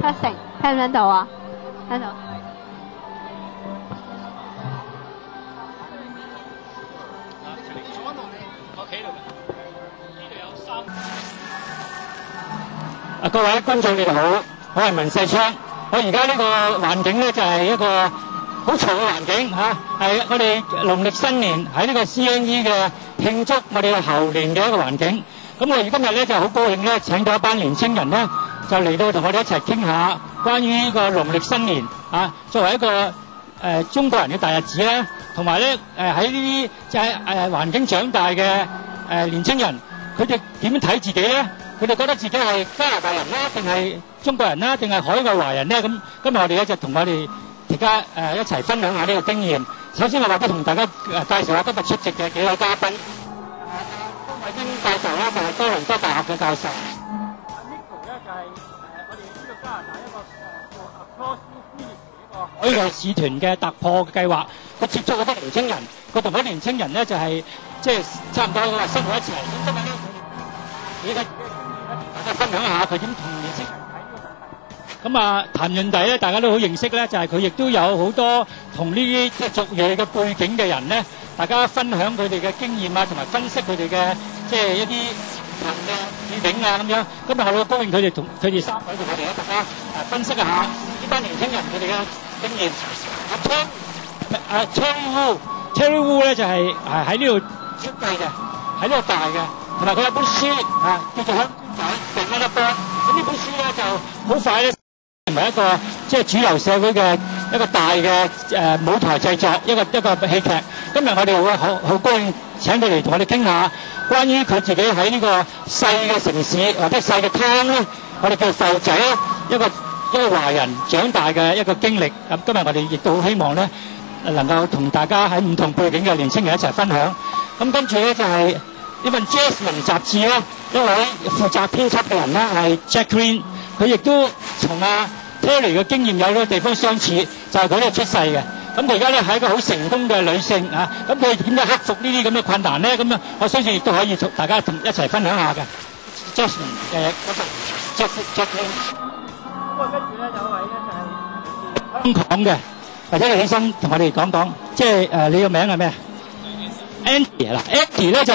Testing， 聽唔聽到啊？聽到。各位觀眾你哋好，我係文世昌。我而家呢個環境咧就係一個好嘈嘅環境嚇，係我哋農曆新年喺呢個 CNE 嘅慶祝我哋嘅猴年嘅一個環境。咁我哋今日咧就好高興咧請到一班年青人咧就嚟到同我哋一齊傾下關於呢個農曆新年啊，作為一個中國人嘅大日子咧，同埋咧喺呢啲即係環境長大嘅年青人，佢哋點樣睇自己咧？佢哋覺得自己係加拿大人啦，定係中國人啦，定係海外華人咧？咁今日我哋咧就同我哋而家一齊分享下呢個經驗。首先我話不同大家介紹下今日出席嘅幾位嘉賓。高偉英教授咧就係多倫多大學嘅教授。Nico 咧就係我哋呢個加拿大一個海外使團嘅突破嘅計劃。佢接觸嗰啲年青人，佢同嗰啲年青人咧就係即係差唔多生活一齊。咁今日咧佢哋大家分享下佢點同年青人睇呢個問題。咁啊，譚潤娣咧，大家都好認識咧，就係佢亦都有好多同呢啲即係族裔嘅背景嘅人咧，大家分享佢哋嘅經驗啊，同埋分析佢哋嘅即係一啲人嘅背景啊咁樣。今日我好高興佢哋同佢哋三位同我哋咧，大家分析下呢班年青人佢哋嘅經驗。Terry Wu 咧就係喺呢度出世嘅，喺呢度大嘅。同埋佢有本書叫做《香港仔定一粒波》，咁呢本書咧就好快咧成為一個即係主流社會嘅一個大嘅舞台製作，一個戲劇。今日我哋會好高興請佢嚟同我哋傾下關於佢自己喺呢個細嘅城市或者細嘅鄉咧，我哋叫埠仔一個華人長大嘅一個經歷。咁今日我哋亦都好希望咧能夠同大家喺唔同背景嘅年青人一齊分享。咁跟住咧就係呢份 Jasmine 雜誌咧，一位負責編輯嘅人咧係 Jack Green， 佢亦都同Terry 嘅經驗有呢個地方相似，就係佢呢度出世嘅。咁佢而家咧係一個好成功嘅女性啊！咁佢點樣克服呢啲咁嘅困難咧？咁樣我相信亦都可以同大家一齊分享下嘅。Jasmine 嗰個 Jack Green。咁啊，跟住咧有一位咧就係香港嘅，或者你起身同我哋講講，即係你個名係咩？Andy 啦 ，Andy 咧就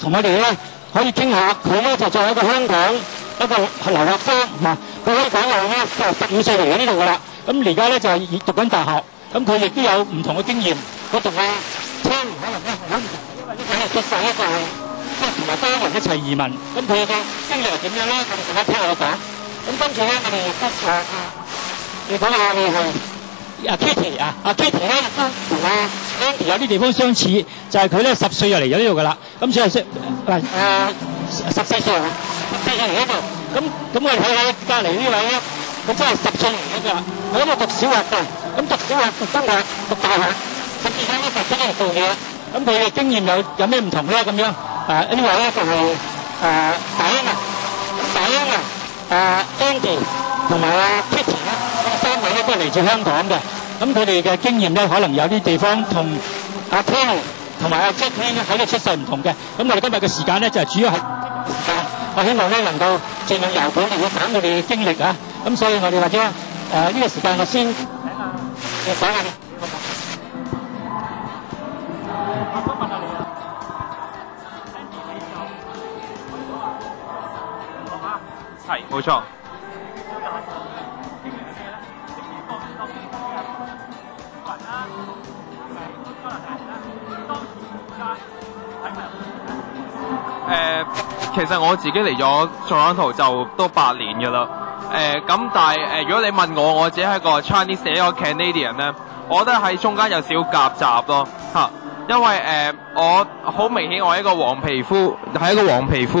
同我哋咧可以傾下，佢咧就作為一個香港一個留學生佢可以講話咧就15歲嚟咗呢度噶啦，咁而家咧就讀緊大學，咁佢亦都有唔同嘅經驗。我同阿 Tim 可能咧好唔同，因為呢個係出世一個即係同埋家人一齊移民，咁佢嘅經歷係點樣咧？我哋大家聽我講。咁跟住咧，我哋亦都你講下你係。Kitty Kitty 咧亦都同Andy 有啲地方相似，就係佢咧10歲就嚟咗呢度噶啦，咁所以係14歲啊，14歲嚟呢度。咁我哋睇下隔離呢位咧，佢真係10歲嚟咗㗎，佢喺度讀小學嘅，咁讀小學讀中學讀大學，甚至乎咧就出嚟做嘢。咁佢嘅經驗有咩唔同咧？咁樣呢位咧就係Andy 同埋Kitty 咧。三位咧都係嚟自香港嘅，咁佢哋嘅經驗咧可能有啲地方同阿 Terry 同埋阿 Jack 喺度出世唔同嘅。咁我哋今日嘅時間咧就係主要係時間，我希望咧能夠盡量由佢哋去講佢哋嘅經歷啊。咁所以我哋或者呢個時間我先講下你。我想問下你啊，Andy 你就係冇錯。其實我自己嚟咗 Toronto 就都8年㗎啦。咁但係如果你問我自己係一個 Chinese 一個 Canadian 咧，我覺得喺中間有少夾雜咯嚇，因為我好明顯我係一個黃皮膚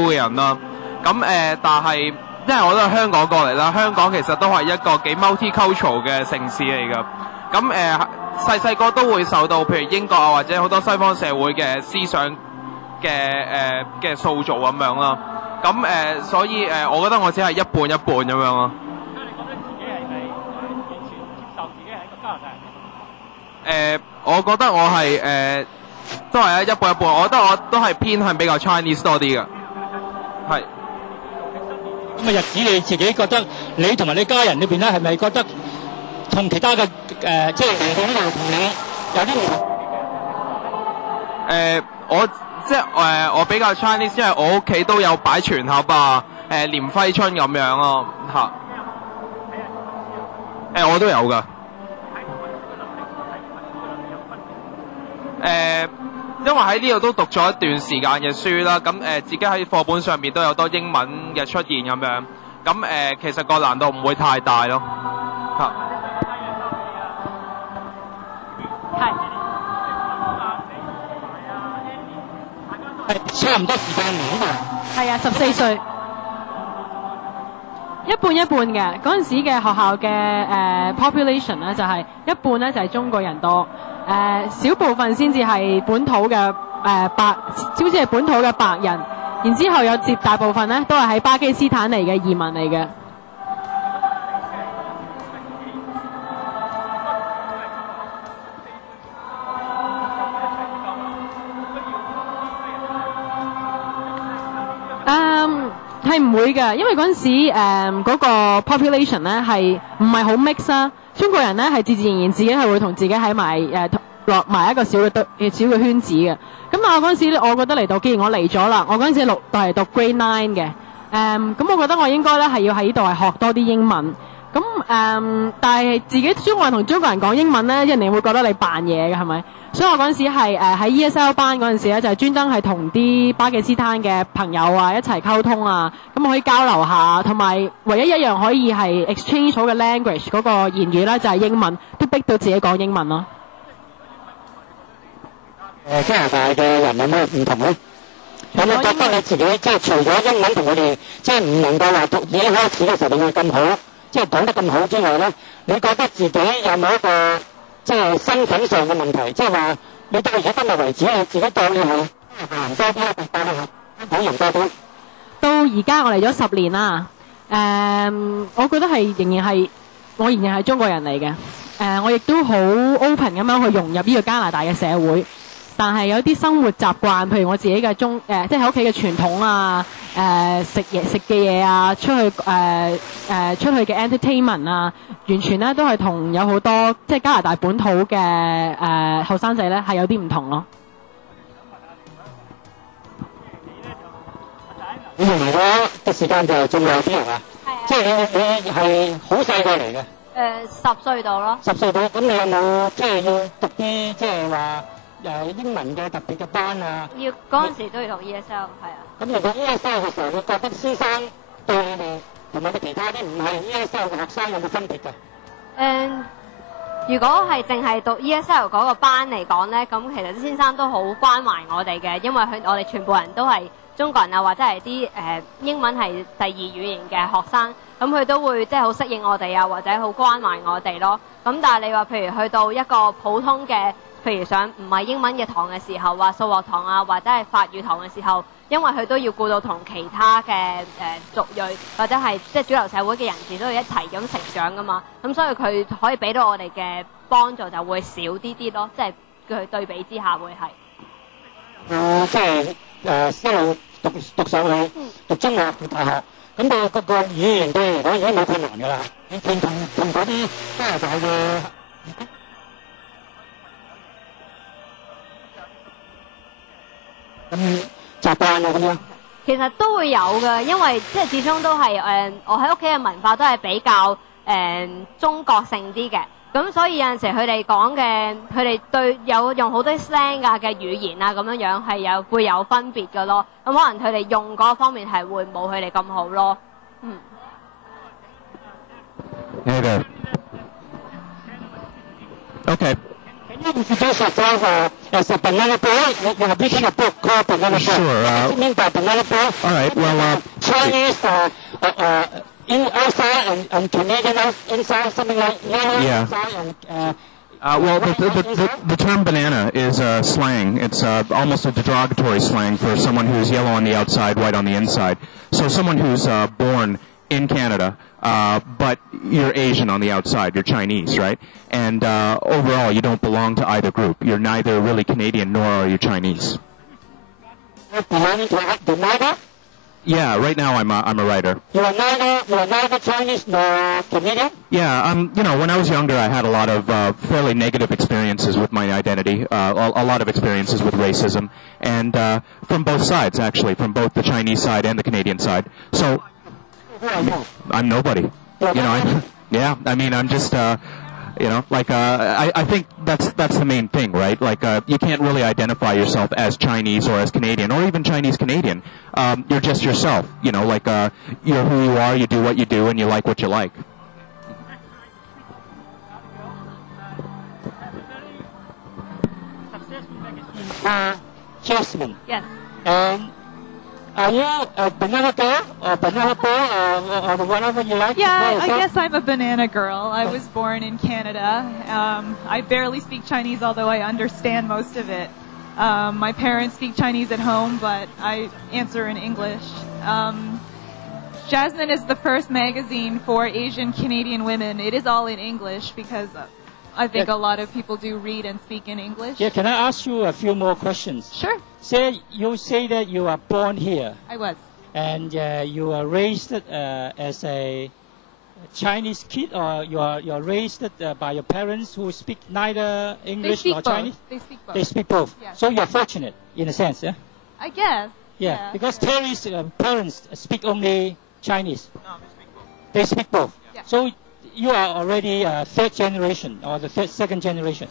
嘅人啦。咁但係因為我都係香港過嚟啦，香港其實都係一個幾 multicultural 嘅城市嚟㗎。咁細個都會受到譬如英國啊或者好多西方社會嘅思想嘅塑造咁樣啦，咁所以我覺得我只係一半一半咁樣咯。你覺得自己係咪完全接受自己係一個加拿大人？我覺得我係都係一半一半，我覺得我都係偏向比較 Chinese 多啲嘅，係。咁嘅日子，你自己覺得你同埋你家人裏邊咧，係咪覺得同其他嘅即係人哋呢度同你有啲唔同？我比較 Chinese， 因為我屋企都有擺全盒啊，年揮春咁樣咯嚇。我都有㗎。因為喺呢度都讀咗一段時間嘅書啦，咁自己喺課本上面都有多英文嘅出現咁樣，咁其實個難度唔會太大咯，嚇。係差唔多時間嚟㗎。係啊，14歲，一半一半嘅。嗰陣時嘅學校嘅population 咧，就係一半咧就係中國人多，少部分先至係本土嘅好似係本土嘅白人，然之後有接大部分咧都係喺巴基斯坦嚟嘅移民嚟嘅。係唔會嘅，因為嗰陣時嗰個 population 咧係唔係好 mix 啊？中國人咧係自自然然自己係會同自己喺埋落埋一個小嘅圈子嘅。咁但係我嗰陣時咧，我覺得嚟到，既然我嚟咗啦，我嗰陣時係讀 grade 9嘅。咁我覺得我應該咧係要喺呢度係學多啲英文。咁但係自己中國人同中國人講英文咧，人哋會覺得你扮嘢嘅係咪？所以我嗰陣時係喺 ESL 班嗰陣時咧，就係專登係同啲巴基斯坦嘅朋友啊一齊溝通啊，咁可以交流下，同埋唯一一樣可以係 exchange 好嘅 language 嗰個言語咧就係英文，都逼到自己講英文咯。加拿大嘅人有咩唔同咧？有冇覺得你自己即係除咗英文同佢哋即係唔能夠話讀已經開始嘅時候你會咁好，即係講得咁好之外咧，你覺得自己有冇一個即係身份上嘅問題？即係話你到而家今日為止，你自己當你係人多啲，定當你係香港人多啲？到而家我嚟咗10年啦，我覺得係我仍然係中國人嚟嘅，我亦都好 open 咁樣去融入呢個加拿大嘅社會。但係有啲生活習慣，譬如我自己嘅即係喺屋企嘅傳統啊，食嘅嘢啊，出去嘅 entertainment 啊，完全咧都係同有好多即係加拿大本土嘅後生仔咧係有啲唔同咯。你嚟咗嘅時間就仲有啲係嘛？係啊。即係你係好細個嚟嘅。10歲到咯。10歲到，咁你有冇即係要讀啲即係話？英文嘅特別嘅班啊，嗰陣時都要讀 ESL， 係啊。咁如果 ESL 嘅時候，你覺得先生對你哋同埋其他啲唔係 ESL 嘅學生有冇分別㗎？如果係淨係讀 ESL 嗰個班嚟講咧，咁其實啲先生都好關懷我哋嘅，因為我哋全部人都係中國人啊，或者係啲英文係第二語言嘅學生，咁佢都會即係好適應我哋啊，或者好關懷我哋咯。咁但係你話譬如去到一個普通嘅，譬如上唔係英文嘅堂嘅時候，話數學堂啊，或者係法語堂嘅時候，因為佢都要顧到同其他嘅族裔或者係即係主流社會嘅人士都要一齊咁成長噶嘛，咁所以佢可以俾到我哋嘅幫助就會少啲咯，即係佢對比之下會係。即係一路讀上去，讀中學、讀大學，咁個語言對你嚟講已經冇困難㗎啦。你同嗰啲加拿大嘅習慣啊咁樣，其實都會有嘅，因為即係始終都係我喺屋企嘅文化都係比較中國性啲嘅，咁所以有陣時佢哋講嘅，佢哋對有用好多 slang 嘅語言啊咁樣係會有分別嘅咯，咁可能佢哋用嗰方面係會冇佢哋咁好咯。Okay. Can you introduce yourself as a banana boy? You have written a book called Banana Boy. Sure. What do you mean by banana boy? All right. Well, Chinese outside and Canadian inside, something like yellow inside and. Well, the term banana is slang. It's almost a derogatory slang for someone who's yellow on the outside, white on the inside. So someone who's born in Canada, but you're Asian on the outside, you're Chinese, right? And overall, you don't belong to either group. You're neither really Canadian nor are you Chinese. Belonging to neither? Yeah, right now I'm a writer. You are neither Chinese nor Canadian? Yeah, when I was younger, I had a lot of fairly negative experiences with my identity, a lot of experiences with racism, and from both sides, actually, from both the Chinese side and the Canadian side. So, Who are you? I'm nobody. I'm just, I think that's the main thing, right? You can't really identify yourself as Chinese or as Canadian or even Chinese Canadian. You're just yourself, you're who you are, you do what you do, and you like what you like. Jasmine. Yes. And are you a banana girl or banana boy or whatever you like? Yeah, I guess I'm a banana girl. I was born in Canada. I barely speak Chinese, although I understand most of it. My parents speak Chinese at home, but I answer in English. Jasmine is the first magazine for Asian Canadian women. It is all in English because I think a lot of people do read and speak in English. Yeah, can I ask you a few more questions? Sure. You say that you are born here. I was. And you are raised as a Chinese kid, or you are raised by your parents who speak neither English nor Chinese? They speak both. They speak both. Yeah. So you're fortunate in a sense, yeah? I guess. Yeah, because Terry's parents speak only Chinese. No, they speak both. Yeah. So you are already third generation or the second generation.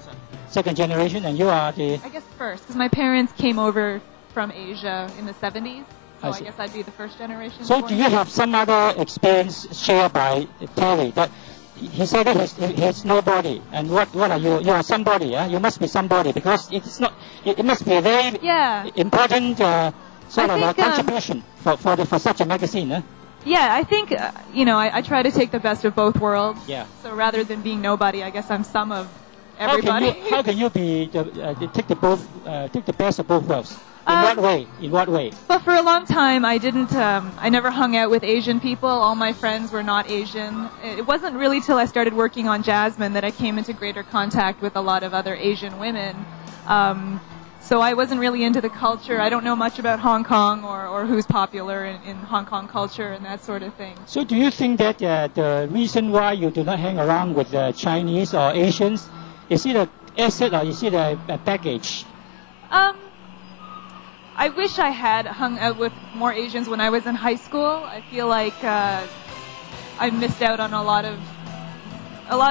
Second generation, and you are the... I guess first, because my parents came over from Asia in the 70s. So I guess I'd be the first generation. So do you have some other experience shared by Terry? That he said that he has nobody, and what are you? You are somebody, yeah? You must be somebody, because it's not. It must be a very important sort of contribution for such a magazine, eh? Yeah, I think I try to take the best of both worlds. Yeah. So rather than being nobody, I guess I'm some of everybody. How can you be take the best of both worlds? In what way? Well, for a long time, I never hung out with Asian people. All my friends were not Asian. It wasn't really till I started working on Jasmine that I came into greater contact with a lot of other Asian women. So I wasn't really into the culture. I don't know much about Hong Kong or who's popular in Hong Kong culture and that sort of thing. So do you think that the reason why you do not hang around with Chinese or Asians, is it an asset or is it a baggage? I wish I had hung out with more Asians when I was in high school. I feel like I missed out on a lot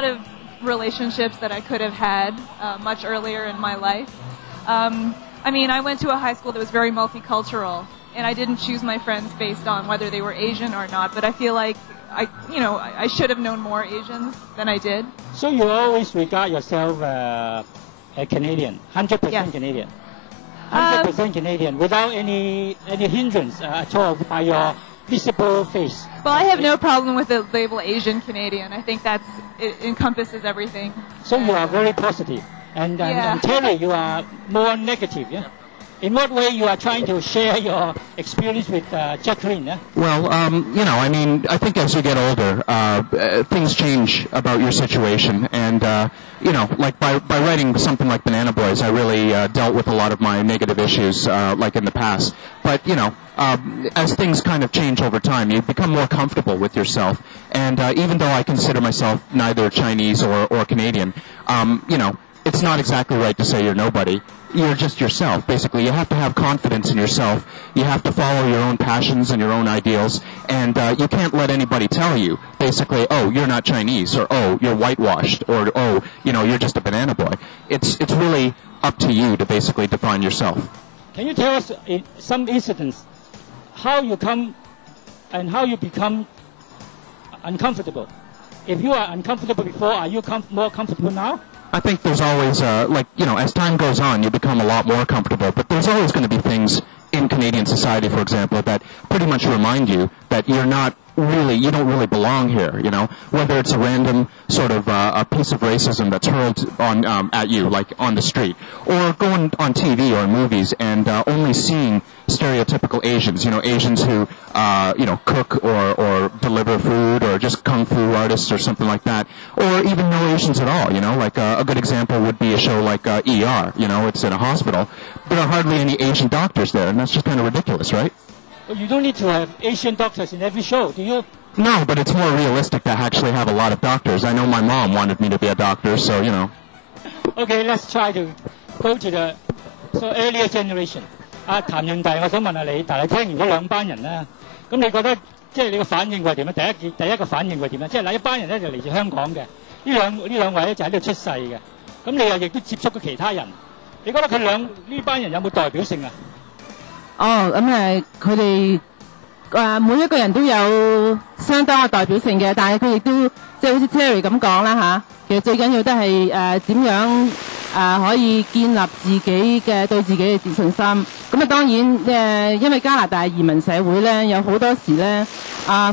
of relationships that I could have had much earlier in my life. I went to a high school that was very multicultural, and I didn't choose my friends based on whether they were Asian or not, but I feel like I should have known more Asians than I did. So you always regard yourself a Canadian, 100% Canadian? 100% Canadian, without any hindrance at all by your visible face? Well, I have no problem with the label Asian Canadian. I think it encompasses everything. So you are very positive. And Terry, you are more negative, yeah? In what way you are trying to share your experience with Jacqueline? Yeah? Well, I think as you get older, things change about your situation. And, by writing something like Banana Boys, I really dealt with a lot of my negative issues, like in the past. But, as things kind of change over time, you become more comfortable with yourself. And even though I consider myself neither Chinese or Canadian, it's not exactly right to say you're nobody. You're just yourself, basically. You have to have confidence in yourself. You have to follow your own passions and your own ideals. And you can't let anybody tell you, basically, oh, you're not Chinese, or oh, you're whitewashed, or oh, you're just a banana boy. It's really up to you to basically define yourself. Can you tell us in some incidents how you come and how you become uncomfortable? If you are uncomfortable before, are you more comfortable now? I think there's always, as time goes on, you become a lot more comfortable. But there's always going to be things in Canadian society, for example, that pretty much remind you that you don't really belong here, whether it's a random sort of a piece of racism that's hurled on at you, like on the street, or going on TV or movies and only seeing stereotypical Asians, Asians who, cook or deliver food or just kung fu artists or something like that, or even no Asians at all, like a good example would be a show like ER, it's in a hospital. There are hardly any Asian doctors there, and that's just kind of ridiculous, right? You don't need to have Asian doctors in every show, do you? No, but it's more realistic to actually have a lot of doctors. I know my mom wanted me to be a doctor, so, you know. Okay, let's try to go to the earlier generation. 譚潤大，我想問下你，但係聽完嗰兩班人啦，咁你覺得即係你個反應會點咧？第一個反應會點咧？即係嗱，一班人咧就嚟自香港嘅，呢兩位咧就喺度出世嘅，咁你又亦都接觸過其他人，你覺得呢班人有冇代表性啊？哦，咁佢哋每一個人都有相當嘅代表性嘅，但係佢亦都即係好似 Terry 咁講啦嚇，其實最緊要都係點樣可以建立自己嘅對自己嘅自信心。咁當然因為加拿大移民社會咧，有好多時咧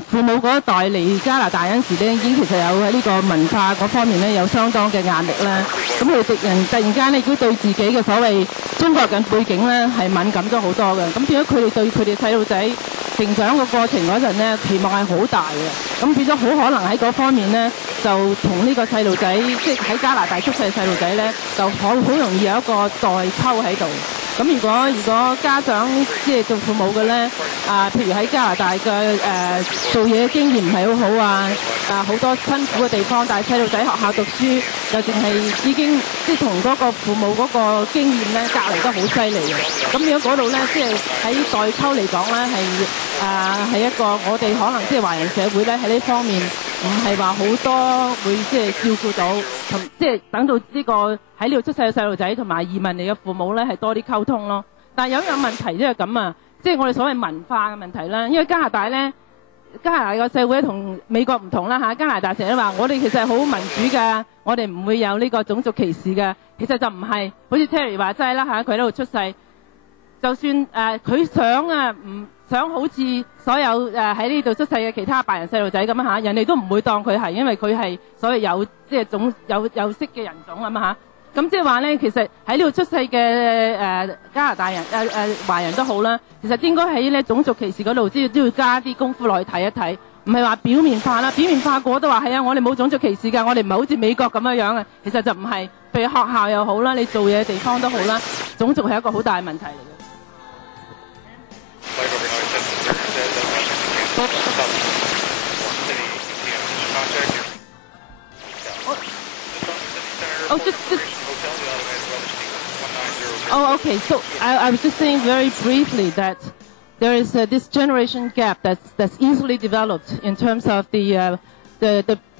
父母嗰一代嚟加拿大嗰陣時咧，已經其實有喺呢個文化嗰方面咧有相當嘅壓力啦。咁佢哋突然間咧，亦都對自己嘅所謂中國人背景咧係敏感咗好多嘅。咁變咗佢哋對佢哋細路仔成長嘅過程嗰陣咧，期望係好大嘅。咁變咗好可能喺嗰方面咧，就同呢個細路仔，即係喺加拿大出世嘅細路仔咧，就好容易有一個代溝喺度。咁如果家長即係做父母嘅咧，譬如喺加拿大嘅做嘢經驗唔係好好好多辛苦嘅地方，但係細路仔學校讀書就淨係已經即係同嗰個父母嗰個經驗咧隔離得好犀利嘅。咁如果嗰度咧，即係喺代溝嚟講咧，係一個我哋可能即係華人社會咧喺呢方面唔係話好多會即係照顧到，即係等到呢個喺呢度出世嘅細路仔同埋移民嚟嘅父母咧係多啲溝通咯。但係有一樣問題即係咁啊，即係我哋所謂文化嘅問題啦。因為加拿大個社會同美國唔同啦嚇。加拿大成日都話我哋其實係好民主㗎，我哋唔會有呢個種族歧視㗎。其實就唔係，好似 Terry 話齋啦嚇，佢喺度出世，就算佢唔想好似所有喺呢度出世嘅其他白人細路仔咁嚇，人哋都唔會當佢係，因為佢係所謂有色嘅人種咁嚇。咁即係話咧，其實喺呢度出世嘅加拿大人華人都好啦，其實應該喺咧種族歧視嗰度都要加啲功夫落去睇一睇，唔係話表面化啦。表面化過都話係啊，我哋冇種族歧視㗎，我哋唔係好似美國咁樣嘅。其實就唔係，譬如學校又好啦，你做嘢嘅地方都好啦，種族係一個好大嘅問題嚟嘅。Okay. So I was just saying very briefly that there is this generation gap that's easily developed in terms of the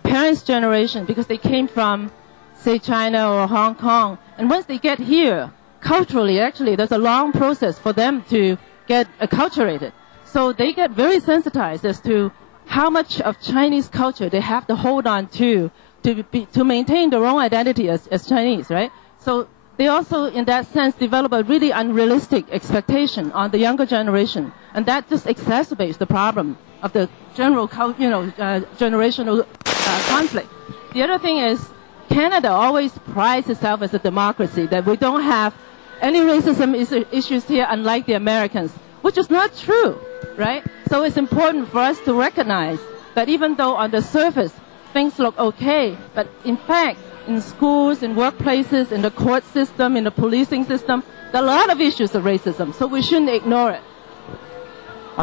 parents' generation because they came from, say, China or Hong Kong, and once they get here, culturally, actually, there's a long process for them to get acculturated. So they get very sensitized as to how much of Chinese culture they have to hold on to maintain their own identity as Chinese, right? So they also, in that sense, develop a really unrealistic expectation on the younger generation, and that just exacerbates the problem of the general, generational conflict. The other thing is, Canada always prides itself as a democracy, that we don't have any racism issues here, unlike the Americans, which is not true, right? So it's important for us to recognize that even though on the surface things look okay, but in fact, in schools, in workplaces, in the court system, in the policing system, there are a lot of issues of racism, so we shouldn't ignore it.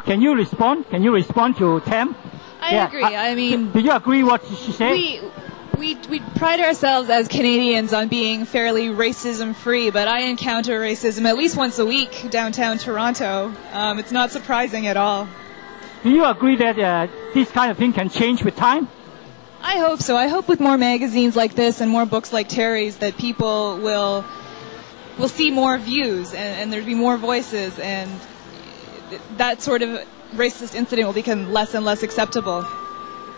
Can you respond? Can you respond to Tam? I agree. I mean, do you agree what she said? We pride ourselves as Canadians on being fairly racism-free, but I encounter racism at least once a week downtown Toronto. It's not surprising at all. Do you agree that this kind of thing can change with time? I hope so. I hope with more magazines like this and more books like Terry's that people will see more views and there'll be more voices, and that sort of racist incident will become less and less acceptable.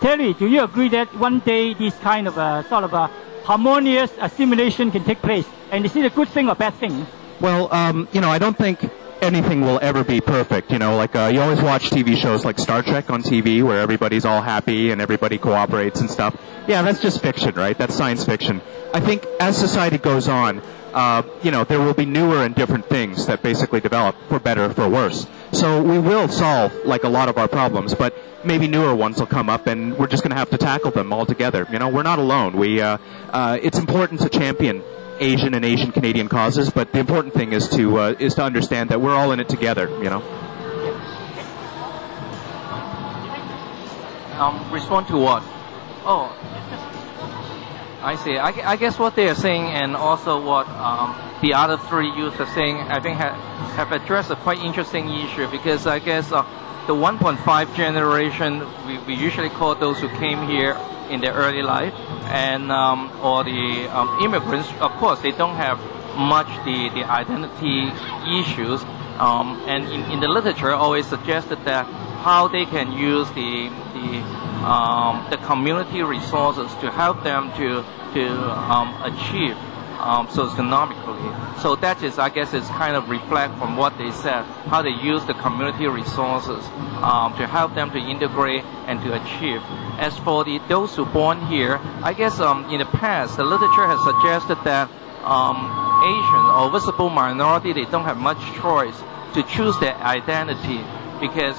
Terry, do you agree that one day this kind of sort of a harmonious assimilation can take place? And is it a good thing or bad thing? Well, I don't think anything will ever be perfect. You always watch TV shows like Star Trek on TV where everybody's all happy and everybody cooperates and stuff. Yeah, that's just fiction, right? That's science fiction. I think as society goes on, there will be newer and different things that basically develop for better or for worse. So we will solve a lot of our problems, but maybe newer ones will come up and we're just going to have to tackle them all together. We're not alone. It's important to champion Asian and Asian Canadian causes, but the important thing is to understand that we're all in it together. Respond to what? Oh, I see. I guess what they are saying and also what the other three youths are saying, I think have addressed a quite interesting issue, because I guess the 1.5 generation, we usually call those who came here in their early life, and or the immigrants, of course, they don't have much the identity issues, and in the literature always suggested that how they can use the community resources to help them to achieve socioeconomically. So that is, I guess, is kind of reflect from what they said, how they use the community resources to help them to integrate and to achieve. As for those who born here, I guess in the past, the literature has suggested that Asian or visible minority, they don't have much choice to choose their identity because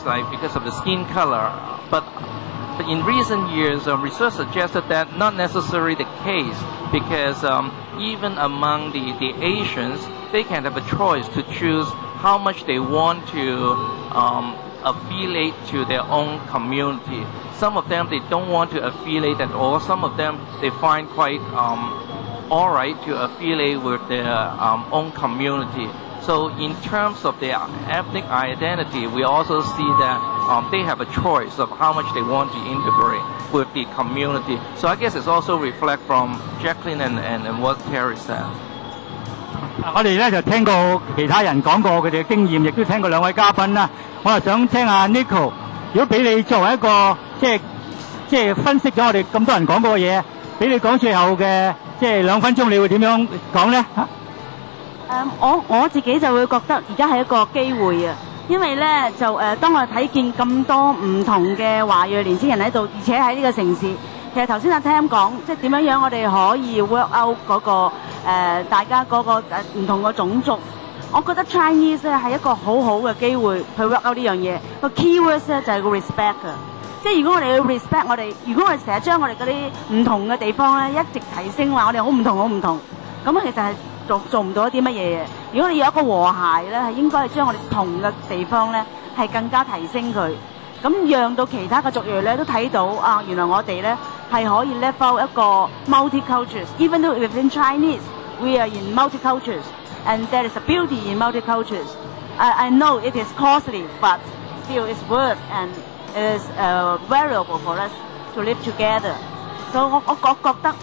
of the skin color. But in recent years, research suggested that not necessarily the case, because even among the Asians, they can have a choice to choose how much they want to affiliate to their own community. Some of them, they don't want to affiliate at all. Some of them, they find quite all right to affiliate with their own community. So in terms of their ethnic identity, we also see that they have a choice of how much they want to integrate with the community. So I guess it's also reflect from Jacqueline and what Terry said. 我哋咧就聽過其他人講過佢哋嘅經驗，亦都聽過兩位嘉賓啦。我係想聽下 Nico， 如果俾你作為一個即係分析咗我哋咁多人講過嘅嘢，俾你講最後嘅2分鐘，你會點樣講咧？我自己就會覺得而家係一個機會啊，因為咧就當我哋睇見咁多唔同嘅華裔年輕人喺度，而且喺呢個城市，其實頭先阿 Tam 講，即係點樣我哋可以 work out 嗰個大家嗰個唔同嘅種族，我覺得 Chinese 咧係一個好好嘅機會去 work out 呢樣嘢。個 keywords 咧就係個 respect 啊，即係如果我哋要 respect 我哋，如果我哋成日將我哋嗰啲唔同嘅地方咧一直提升話我哋好唔同好唔同，咁其實係做唔到一啲乜嘢嘢。如果你有一個和諧咧，係應該係將我哋同嘅地方咧係更加提升佢，咁讓到其他嘅族裔咧都睇到啊，原來我哋咧係可以 level 一個 multi-cultures。Even though within Chinese we are in multi-cultures and there is a beauty in multi-cultures. I know it is costly, but still it's worth and it is valuable for us to live together. 所以我覺得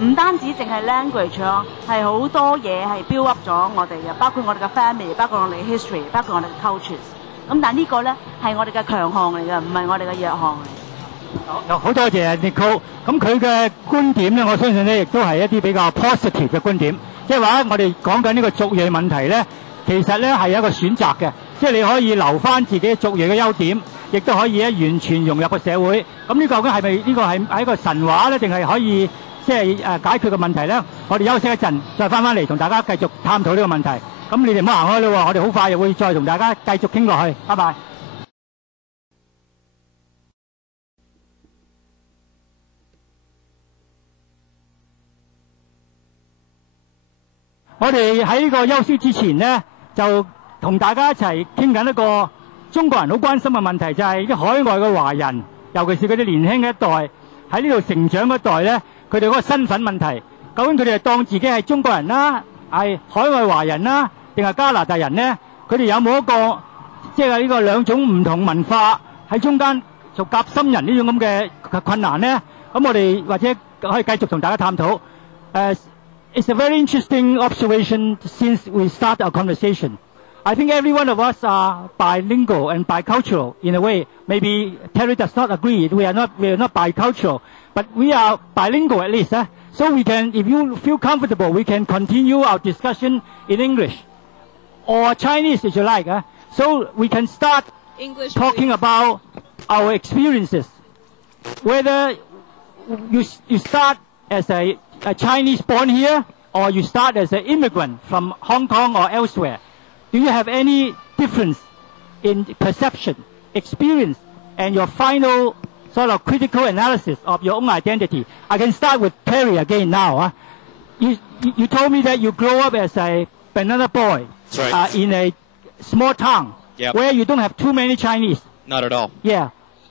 唔單止淨係 language 咯，係好多嘢係 build up 咗我哋嘅，包括我哋嘅 family， 包括我哋嘅 history， 包括我哋嘅 cultures。咁但係呢個咧係我哋嘅強項嚟嘅，唔係我哋嘅弱項嚟。好多謝 Nicole。咁佢嘅觀點咧，我相信咧亦都係一啲比較 positive 嘅觀點，即係話我哋講緊呢個族裔問題咧，其實咧係有一個選擇嘅，即係你可以留翻自己族裔嘅優點。亦都可以咧完全融入個社會。咁呢個究竟係咪呢個係一個神話咧，定係可以即係解決嘅問題咧？我哋休息一陣，再翻嚟同大家繼續探討呢個問題。咁你哋唔好行開咯喎，我哋好快又會再同大家繼續傾落去。拜拜。我哋喺呢個休息之前咧，就同大家一齊傾緊一個中國人好關心嘅問題，就係啲海外嘅華人，尤其是佢哋年輕嘅一代喺呢度成長嗰代咧，佢哋嗰個身份問題，究竟佢哋係當自己係中國人啦，係海外華人啦，定係加拿大人咧？佢哋有冇一個即係呢個兩種唔同文化喺中間做夾心人呢種咁嘅困難咧？咁我哋或者可以繼續同大家探討。It's a very interesting observation since we start our conversation. I think every one of us are bilingual and bicultural in a way. Maybe Terry does not agree. We are not bicultural, but we are bilingual at least. So we can, if you feel comfortable, we can continue our discussion in English or Chinese, if you like. So we can start English, talking please. about our experiences. Whether you start as a Chinese born here, or you start as an immigrant from Hong Kong or elsewhere. Do you have any difference in perception, experience, and your final sort of critical analysis of your own identity? I can start with Terry again now. You told me that you grew up as a banana boy. That's right. In a small town. Yep. Where you don't have too many Chinese. Not at all. Yeah.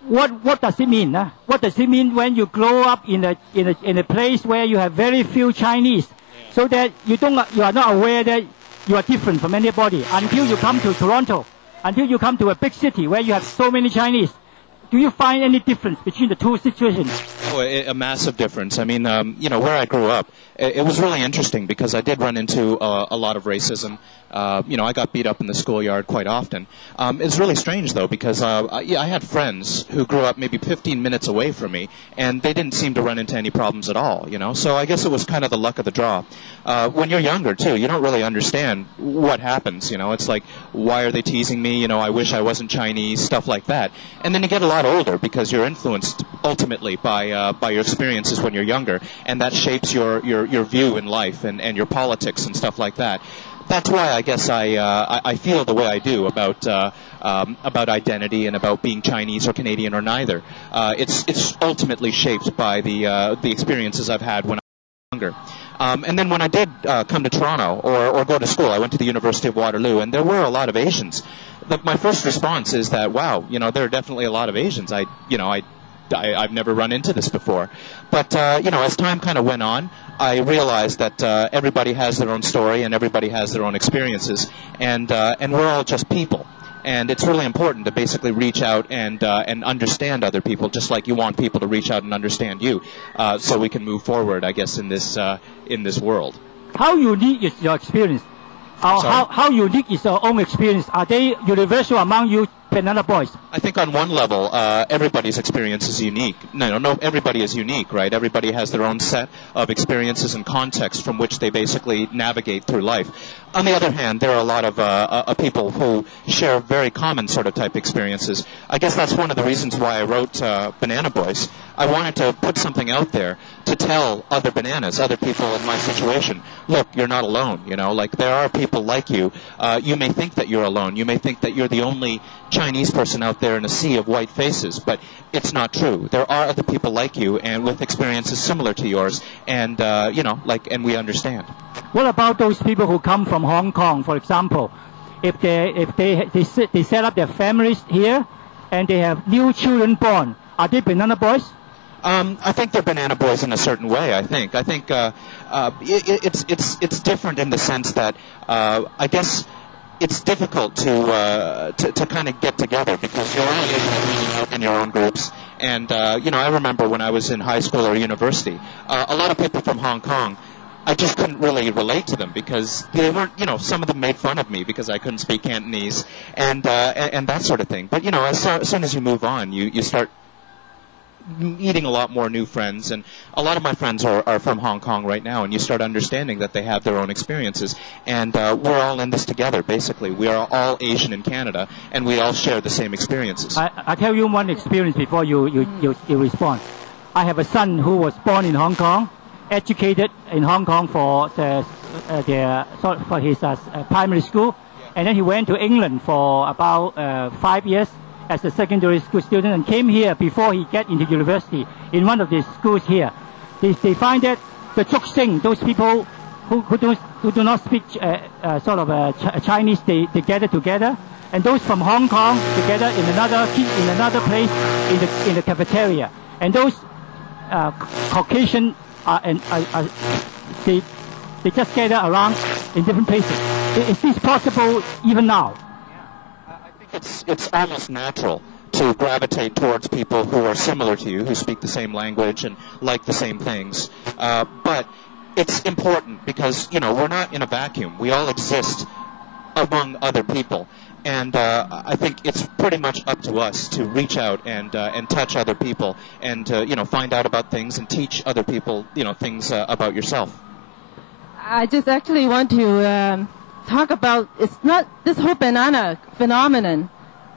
what does it mean? What does it mean when you grow up in a place where you have very few Chinese, so that you are not aware that you are different from anybody until you come to Toronto, until you come to a big city where you have so many Chinese. Do you find any difference between the two situations? Oh, a massive difference. I mean, where I grew up, it was really interesting because I did run into a lot of racism. I got beat up in the schoolyard quite often. It's really strange, though, because I had friends who grew up maybe 15 minutes away from me, and they didn't seem to run into any problems at all, So I guess it was kind of the luck of the draw. When you're younger, too, you don't really understand what happens, It's like, why are they teasing me? I wish I wasn't Chinese, stuff like that. And then you get a lot older because you're influenced ultimately by your experiences when you're younger, and that shapes your view in life and your politics and stuff like that. That's why I guess I feel the way I do about identity and about being Chinese or Canadian or neither. It's ultimately shaped by the experiences I've had when I was younger. And then when I did come to Toronto or go to school, I went to the University of Waterloo, and there were a lot of Asians. My first response is that, wow, there are definitely a lot of Asians. I've never run into this before. But, as time kind of went on, I realized that everybody has their own story and everybody has their own experiences, and we're all just people. And it's really important to basically reach out and understand other people, just like you want people to reach out and understand you, so we can move forward, I guess, in this world. How unique is your experience? How unique is your own experience? Are they universal among you Banana Boys? I think on one level, everybody's experience is unique. No, everybody is unique, right? Everybody has their own set of experiences and context from which they basically navigate through life. On the other hand, there are a lot of people who share very common sort of type experiences. I guess that's one of the reasons why I wrote Banana Boys. I wanted to put something out there to tell other bananas, other people in my situation, look, you're not alone, like there are people like you. You may think that you're alone. You may think that you're the only Chinese person out there in a sea of white faces, but it's not true. There are other people like you and with experiences similar to yours, and and we understand. What about those people who come from Hong Kong, for example? If they set up their families here and they have new children born, are they Banana Boys? I think they're Banana Boys in a certain way. I think it's different in the sense that I guess it's difficult to kind of get together because you're all hanging out in your own groups. And I remember when I was in high school or university, a lot of people from Hong Kong, I just couldn't really relate to them because they weren't, some of them made fun of me because I couldn't speak Cantonese and that sort of thing. But as soon as you move on, you start meeting a lot more new friends, and a lot of my friends are from Hong Kong right now, and you start understanding that they have their own experiences, and we're all in this together, basically. We are all Asian in Canada, and we all share the same experiences. I tell you one experience before you respond. I have a son who was born in Hong Kong, educated in Hong Kong for his primary school, and then he went to England for about 5 years as a secondary school student and came here before he get into university in one of the schools here. They find that the Zhuxing, those people who do not speak Chinese, they gather together, and those from Hong Kong together in another place in the cafeteria, and those Caucasian they just gather around in different places. Is this possible even now? It's almost natural to gravitate towards people who are similar to you, who speak the same language and like the same things. But it's important because, we're not in a vacuum. We all exist among other people. And I think it's pretty much up to us to reach out and touch other people and find out about things and teach other people, things about yourself. I just actually want to talk about, it's not, this whole banana phenomenon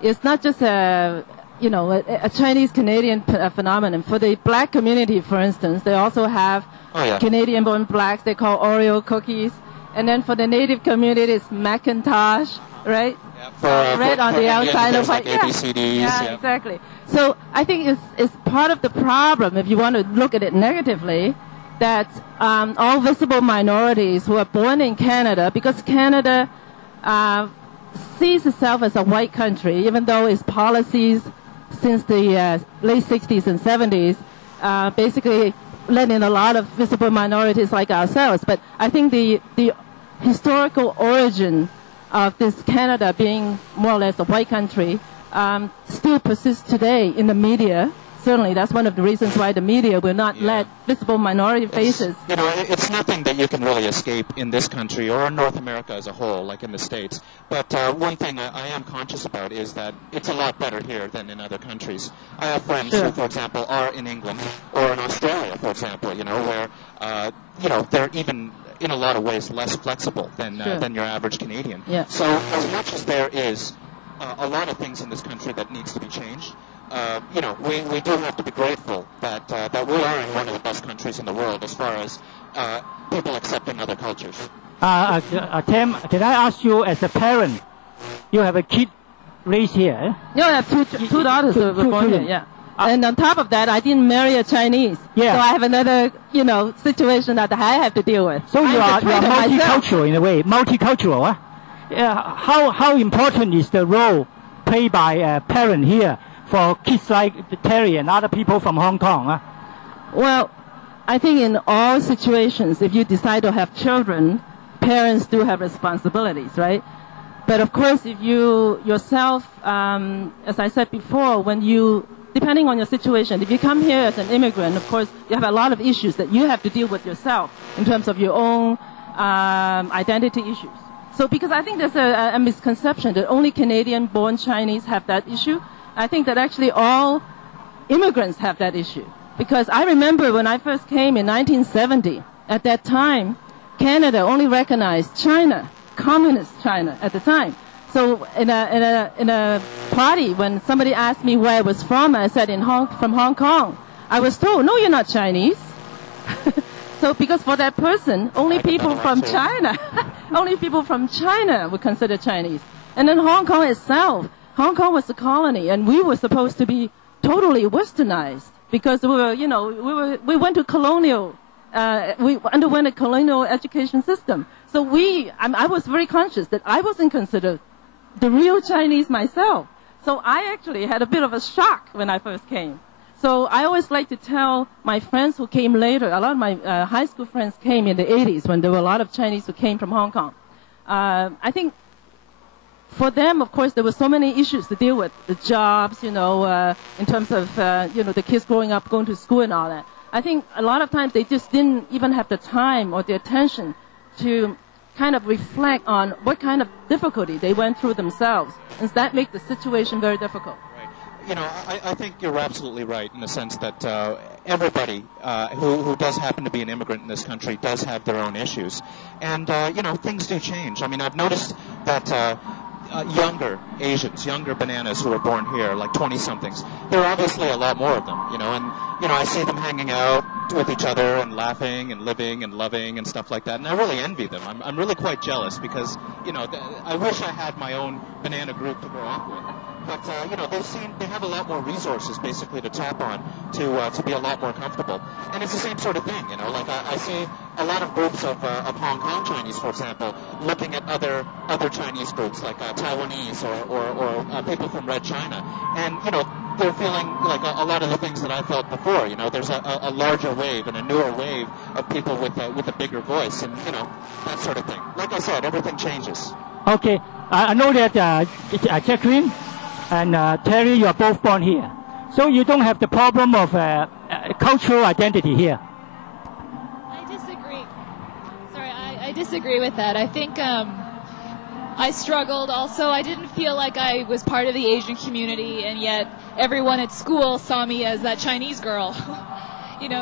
is not just a Chinese-Canadian phenomenon. For the black community, for instance, they also have Canadian-born blacks they call Oreo cookies. And then for the native community, it's Macintosh, right? Yeah, red on the outside of like ABCDs. Yeah, exactly. So I think it's part of the problem, if you want to look at it negatively, that all visible minorities who are born in Canada, because Canada sees itself as a white country, even though its policies since the late 60s and 70s, basically let in a lot of visible minorities like ourselves. But I think the historical origin of this Canada being more or less a white country still persists today in the media. Certainly, that's one of the reasons why the media will not let visible minority faces. It's nothing that you can really escape in this country or in North America as a whole, like in the States. But one thing I am conscious about is that it's a lot better here than in other countries. I have friends who, for example, are in England or in Australia, for example, where, they're even in a lot of ways less flexible than your average Canadian. Yeah. So as much as there is a lot of things in this country that needs to be changed, we do have to be grateful that we are in one of the best countries in the world as far as people accepting other cultures. Tim, can I ask you, as a parent, you have a kid raised here? Yeah, I have two daughters who were born here. Yeah. And on top of that, I didn't marry a Chinese. Yeah. So I have another, situation that I have to deal with. So you are multicultural in a way, multicultural. How important is the role played by a parent here for kids like Terry and other people from Hong Kong? Well, I think in all situations, if you decide to have children, parents do have responsibilities, right? But of course, if you yourself, as I said before, depending on your situation, if you come here as an immigrant, of course, you have a lot of issues that you have to deal with yourself in terms of your own identity issues. So because I think there's a misconception that only Canadian-born Chinese have that issue. I think that actually all immigrants have that issue. Because I remember when I first came in 1970, at that time, Canada only recognized China, communist China at the time. So in a party, when somebody asked me where I was from, I said from Hong Kong. I was told, no, you're not Chinese. So because for that person, only people from China were considered Chinese. And then Hong Kong itself, Hong Kong was a colony, and we were supposed to be totally westernized because we went to colonial, we underwent a colonial education system. So I was very conscious that I wasn't considered the real Chinese myself. So I actually had a bit of a shock when I first came. So I always like to tell my friends who came later, a lot of my high school friends came in the 80s when there were a lot of Chinese who came from Hong Kong. I think for them, of course, there were so many issues to deal with, the jobs, in terms of, the kids growing up, going to school and all that. I think a lot of times they just didn't even have the time or the attention to kind of reflect on what kind of difficulty they went through themselves. And that makes the situation very difficult. I think you're absolutely right in the sense that everybody who does happen to be an immigrant in this country does have their own issues. And, things do change. I mean, I've noticed that younger Asians, younger bananas who are born here, like 20-somethings, there are obviously a lot more of them, and, I see them hanging out with each other and laughing and living and loving and stuff like that, and I really envy them. I'm really quite jealous because, I wish I had my own banana group to grow up with. But, they have a lot more resources, basically, to tap on to be a lot more comfortable. And it's the same sort of thing, like I see a lot of groups of Hong Kong Chinese, for example, looking at other Chinese groups, like Taiwanese or people from Red China. And, they're feeling like a lot of the things that I felt before. There's a larger wave and a newer wave of people with a bigger voice and, that sort of thing. Like I said, everything changes. Okay. I know that Jacqueline and Terry, you are both born here. So you don't have the problem of cultural identity here. I disagree. Sorry, I disagree with that. I think I struggled also. I didn't feel like I was part of the Asian community, and yet everyone at school saw me as that Chinese girl.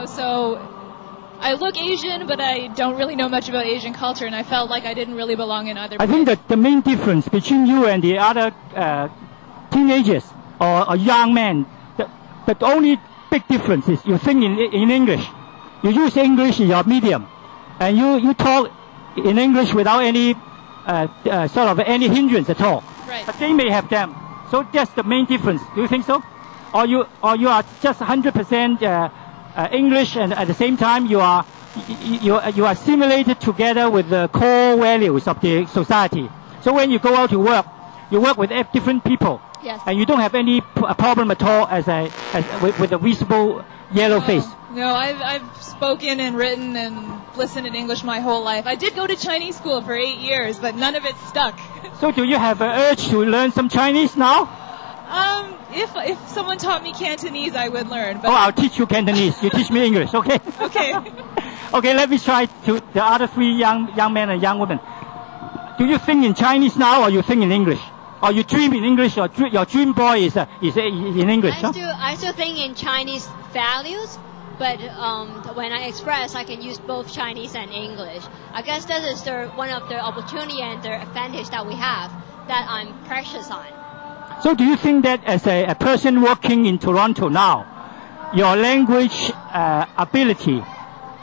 So I look Asian, but I don't really know much about Asian culture, and I felt like I didn't really belong in other places. I think that the main difference between you and the other teenagers or young men, the only big difference is you think in English. You use English in your medium, and you talk in English without any sort of any hindrance at all. Right. But they may have them. So that's the main difference. Do you think so? Or you are just 100% English, and at the same time you are assimilated together with the core values of the society. So when you go out to work, you work with different people. Yes. And you don't have any problem at all with a visible yellow face. No, I've spoken and written and listened in English my whole life. I did go to Chinese school for 8 years, but none of it stuck. So do you have an urge to learn some Chinese now? If someone taught me Cantonese, I would learn. But I'll teach you Cantonese. You teach me English, okay? Okay. Okay, let me try to the other three young men and young women. Do you think in Chinese now, or you think in English? Or you dream in English, or your dream boy is in English? I still think in Chinese values, but when I express, I can use both Chinese and English. I guess that is one of the opportunity and the advantage that we have that I'm precious on. So do you think that as a person working in Toronto now, your language ability,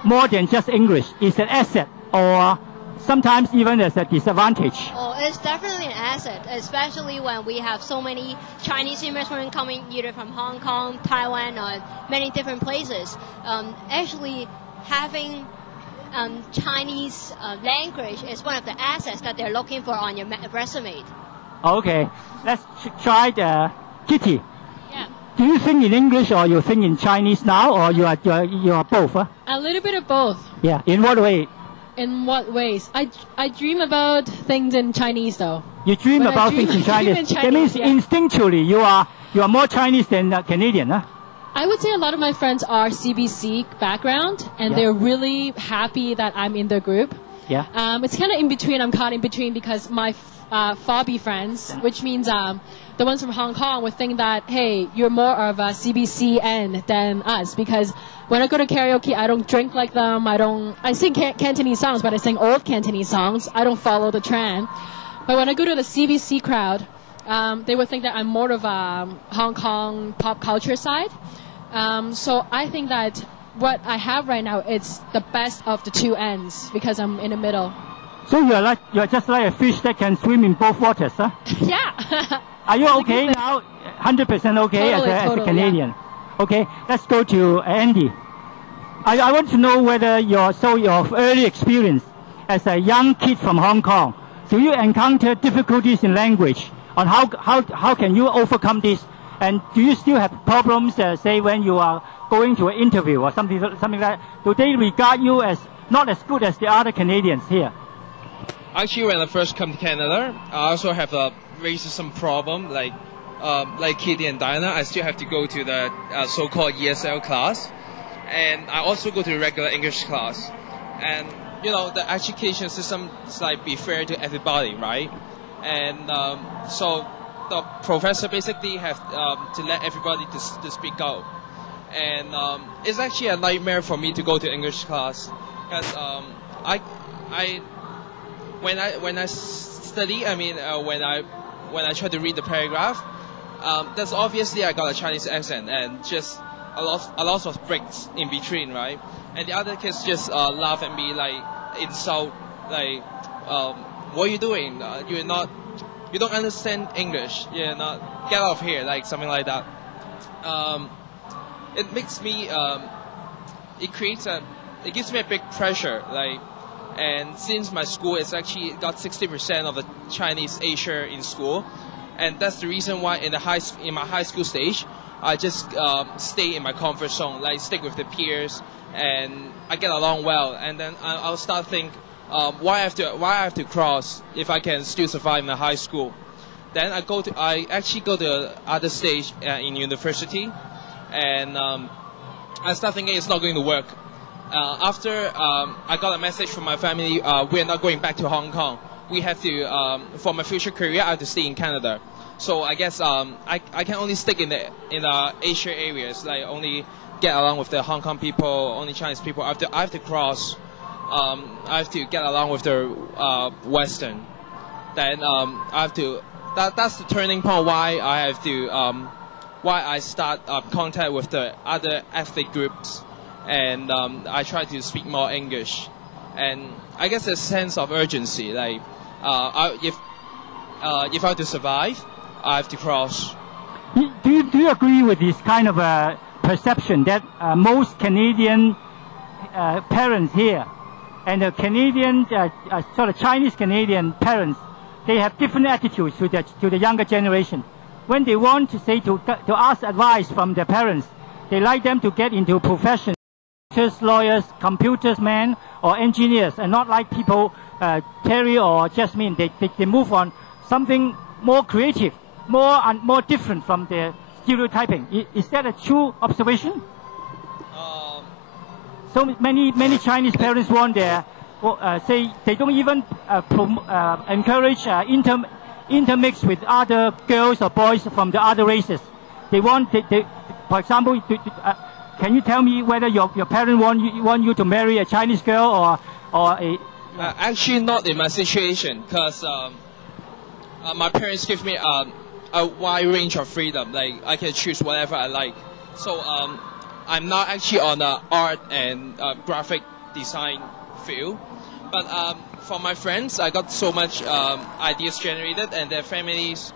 more than just English, is an asset or sometimes even as a disadvantage? Oh, it's definitely an asset, especially when we have so many Chinese immigrants coming either from Hong Kong, Taiwan, or many different places. Actually, having Chinese language is one of the assets that they're looking for on your resume. Okay, let's try Kitty. Yeah. Do you think in English or you think in Chinese now, or you are both? Huh? A little bit of both. Yeah. In what way? In what ways? I dream about things in Chinese though. You dream about things in Chinese. That means instinctually you are more Chinese than Canadian, huh? I would say a lot of my friends are CBC background, and they're really happy that I'm in the group. Yeah. It's kind of in between. I'm caught in between because my FOBI friends, which means the ones from Hong Kong would think that, hey, you're more of a CBCN than us, because when I go to karaoke, I don't drink like them. I sing Cantonese songs, but I sing old Cantonese songs. I don't follow the trend. But when I go to the CBC crowd, they would think that I'm more of a Hong Kong pop culture side. So I think that what I have right now, it's the best of the two ends because I'm in the middle. So you're just like a fish that can swim in both waters, huh? Yeah. Are you okay now? 100% okay as a Canadian? Yeah. Okay, let's go to Andy. I want to know whether your early experience as a young kid from Hong Kong, do you encounter difficulties in language? On how can you overcome this? And do you still have problems, say when you are going to an interview or something like that? Do they regard you as not as good as the other Canadians here? Actually, when I first come to Canada, I also have a racism problem. Like Kitty and Diana, I still have to go to the so-called ESL class, and I also go to the regular English class. And you know, the education system is like be fair to everybody, right? And so the professor basically have to let everybody to speak out. And it's actually a nightmare for me to go to English class because when I study, I mean when I try to read the paragraph, that's obviously I got a Chinese accent and just a lot of breaks in between, right? And the other kids just laugh at me, like insult, like what are you doing? You don't understand English. You're not, get out of here, like something like that. It makes me it gives me a big pressure, like. And since my school is actually got 60% of the Chinese Asia in school, and that's the reason why in my high school stage, I just stay in my comfort zone, like stick with the peers, and I get along well. And then I'll start think, why I have to cross if I can still survive in the high school. Then I actually go to the other stage in university, and I start thinking it's not going to work. After I got a message from my family, we're not going back to Hong Kong. We have to, for my future career, I have to stay in Canada. So I guess I can only stick in the Asia areas, like only get along with the Hong Kong people, only Chinese people. I have to cross. I have to get along with the Western. Then I have to. That's the turning point why I have to. Why I start contact with the other ethnic groups. And I try to speak more English, and I guess a sense of urgency. Like, if I have to survive, I have to cross. Do you agree with this kind of perception that most Canadian parents here and the Canadian sort of Chinese Canadian parents, they have different attitudes to the younger generation? when they want to say to ask advice from their parents, they like them to get into professions, lawyers, computers men, or engineers, and not like people, Terry or Jasmine. They move on something more creative, more different from their stereotyping. Is that a true observation? So many Chinese parents want their say they don't even encourage intermix with other girls or boys from the other races. They want, for example, can you tell me whether your parents want you to marry a Chinese girl or a? Actually, not in my situation, because my parents give me a wide range of freedom. Like I can choose whatever I like. So I'm not actually on the art and graphic design field. But for my friends, I got so much ideas generated, and their families,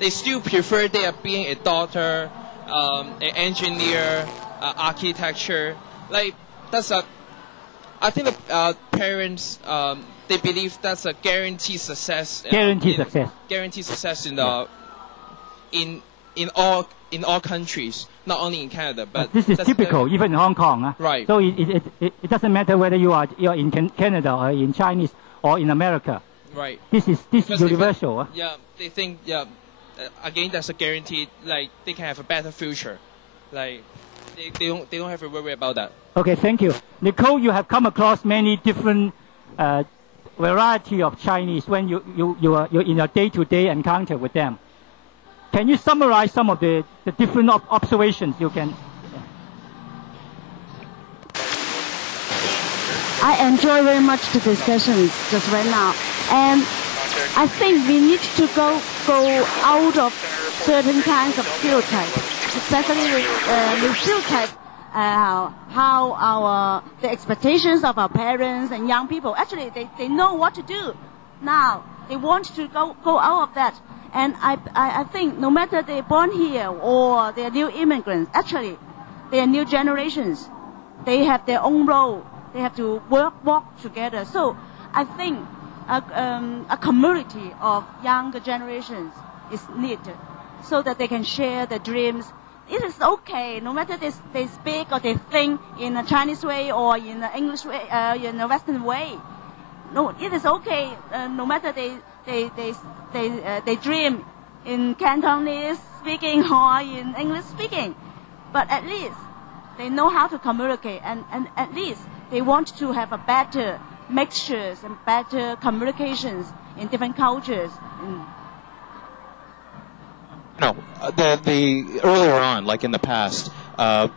they still prefer they are being a doctor, an engineer, architecture. Like that's I think the parents they believe that's a guaranteed success. Guaranteed success. Guaranteed success in all countries, not only in Canada. But this is typical, even in Hong Kong. Right. So it doesn't matter whether you're in Canada or in Chinese or in America. Right. This is universal. Yeah, they think again that's a guarantee. Like they can have a better future. Like they don't have to worry about that. Okay, thank you, Nicole. You have come across many different variety of Chinese when you're in your day-to-day encounter with them. Can you summarize some of the different observations you can? I enjoy very much the discussions just right now, and I think we need to go out of certain kinds of stereotypes, especially with stereotypes. How the expectations of our parents and young people, actually they know what to do now. They want to go out of that. And I think no matter they're born here or they're new immigrants, actually they are new generations. They have their own role. They have to walk together. So I think a community of younger generations is needed so that they can share their dreams. It is okay, no matter they speak or they think in a Chinese way or in an English way, in a Western way. No, it is okay, no matter they dream in Cantonese speaking or in English speaking. But at least they know how to communicate, and at least they want to have a better mixtures and better communications in different cultures. No, the earlier on, like in the past,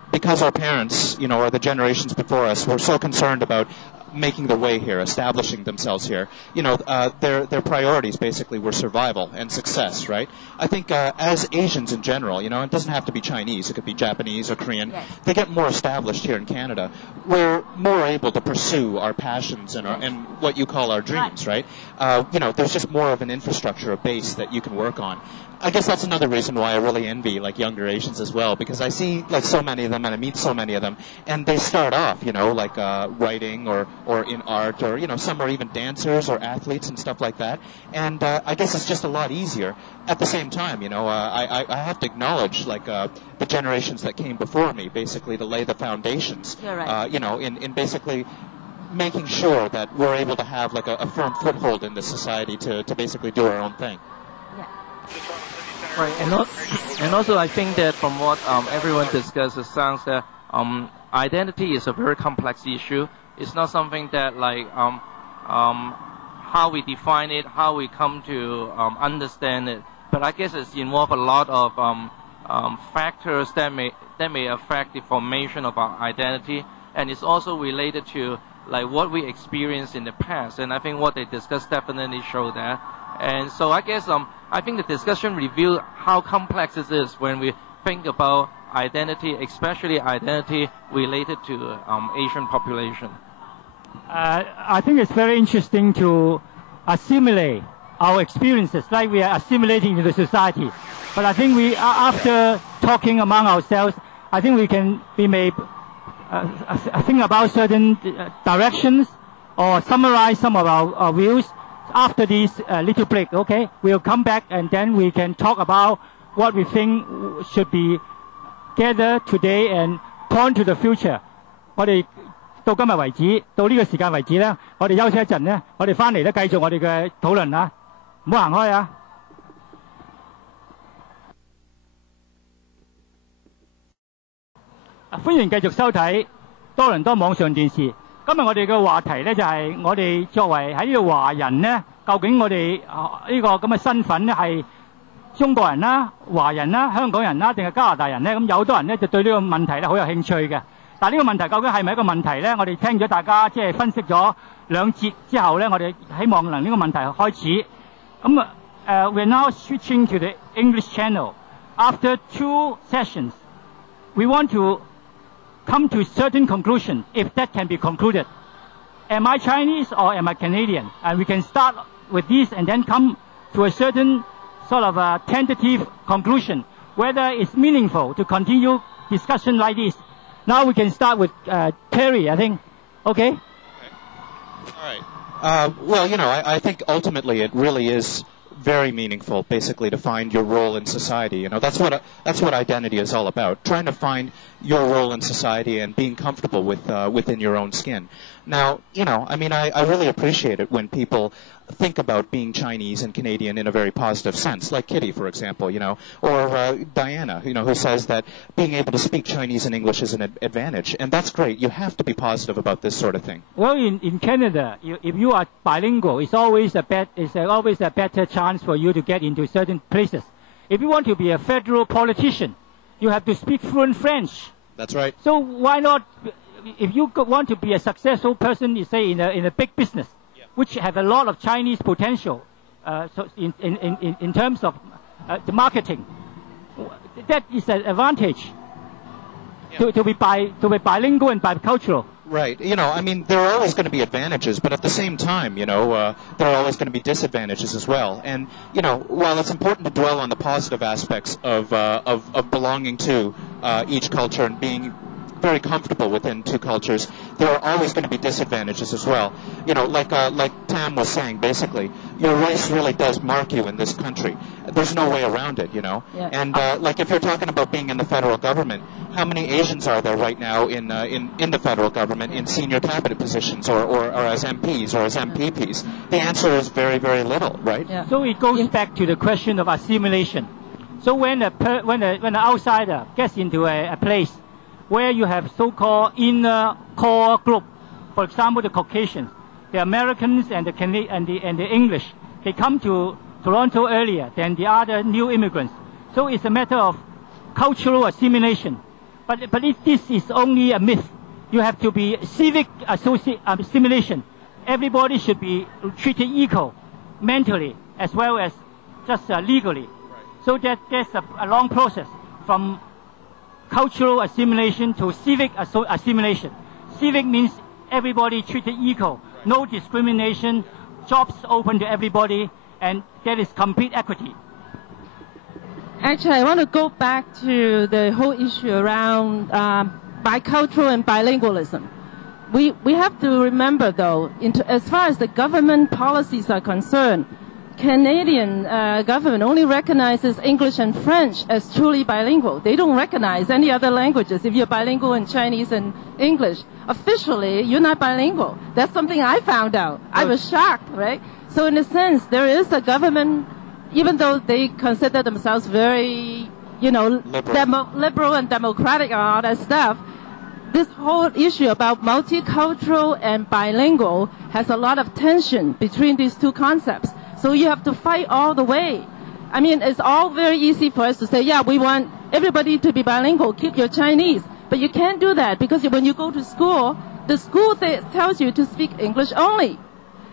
because our parents, or the generations before us, were so concerned about making their way here, establishing themselves here, their priorities basically were survival and success, right? I think as Asians in general, it doesn't have to be Chinese, it could be Japanese or Korean, yes. They get more established here in Canada. We're more able to pursue our passions and what you call our dreams, right? There's just more of an infrastructure, a base that you can work on. I guess that's another reason why I really envy younger Asians as well, because I see so many of them and I meet so many of them, and they start off writing or in art, or some are even dancers or athletes and stuff like that, and I guess it's just a lot easier. At the same time, I have to acknowledge the generations that came before me, basically to lay the foundations. You're right. In basically making sure that we're able to have a firm foothold in this society to basically do our own thing. Right, and also I think that from what everyone discussed, it sounds that identity is a very complex issue. It's not something that how we define it, how we come to understand it. But I guess it's involved a lot of factors that may affect the formation of our identity, and it's also related to what we experienced in the past. And I think what they discussed definitely show that. And so I guess I think the discussion revealed how complex it is when we think about identity, especially identity related to Asian population. I think it's very interesting to assimilate our experiences like we are assimilating into the society. But I think after talking among ourselves, I think we may think about certain directions or summarize some of our views. after this little break, okay? We'll come back and then we can talk about what we think should be gathered today and point to the future. 我哋到今日為止，到呢個時間為止咧，我哋休息一陣咧，我哋翻嚟咧繼續我哋嘅討論啊，唔好行開啊！歡迎繼續收睇多倫多網上電視。今日我哋嘅話題咧就係我哋作為喺呢度華人咧，究竟我哋呢個咁嘅身份咧係中國人啦、華人啦、香港人啦，定係加拿大人咧？咁有好多人咧就對呢個問題咧好有興趣嘅。但係呢個問題究竟係咪一個問題咧？我哋聽咗大家即係分析咗兩節之後咧，我哋希望能呢個問題開始。咁we're now switching to the English channel. After 2 sessions, we want to come to certain conclusion, if that can be concluded. Am I Chinese or am I Canadian? And we can start with this and then come to a certain sort of a tentative conclusion, whether it's meaningful to continue discussion like this. Now we can start with Terry, I think. Okay? All right. Well, you know, I think ultimately it really is very meaningful, basically, to find your role in society. You know, that's what identity is all about. Trying to find your role in society and being comfortable with within your own skin. Now, you know, I mean, I really appreciate it when people think about being Chinese and Canadian in a very positive sense, like Kitty, for example, you know, or Diana, you know, who says that being able to speak Chinese and English is an advantage, and that's great. You have to be positive about this sort of thing. Well, in Canada, if you are bilingual, it's always a better chance for you to get into certain places. If you want to be a federal politician, you have to speak fluent French. That's right. So why not, if you want to be a successful person, you say in a big business, which have a lot of Chinese potential, so in terms of the marketing, that is an advantage to be bilingual and bicultural. Right. You know, I mean, there are always going to be advantages, but at the same time, you know, there are always going to be disadvantages as well. And, you know, while it's important to dwell on the positive aspects of belonging to each culture and being very comfortable within two cultures, there are always going to be disadvantages as well. You know, like Tam was saying, basically, your race really does mark you in this country. There's no way around it, you know. Yeah. And like if you're talking about being in the federal government, how many Asians are there right now in the federal government in senior cabinet positions or as MPs or as MPPs? The answer is very, very little, right? Yeah. So it goes back to the question of assimilation. So when an outsider gets into a place where you have so-called inner core group, for example, the Caucasians, the Americans and the English, they come to Toronto earlier than the other new immigrants. So it's a matter of cultural assimilation. But this is only a myth. You have to be civic assimilation. Everybody should be treated equal, mentally as well as just legally. So that there's a long process from cultural assimilation to civic assimilation. Civic means everybody treated equal, no discrimination, jobs open to everybody, and there is complete equity. Actually, I want to go back to the whole issue around bicultural and bilingualism. We have to remember, though, as far as the government policies are concerned, Canadian government only recognizes English and French as truly bilingual. They don't recognize any other languages. If you're bilingual in Chinese and English, officially, you're not bilingual. That's something I found out. I was shocked, right? So in a sense, there is a government, even though they consider themselves very, you know, liberal and democratic and all that stuff, this whole issue about multicultural and bilingual has a lot of tension between these two concepts. So you have to fight all the way. I mean, it's all very easy for us to say, yeah, we want everybody to be bilingual, keep your Chinese. But you can't do that because when you go to school, the school tells you to speak English only.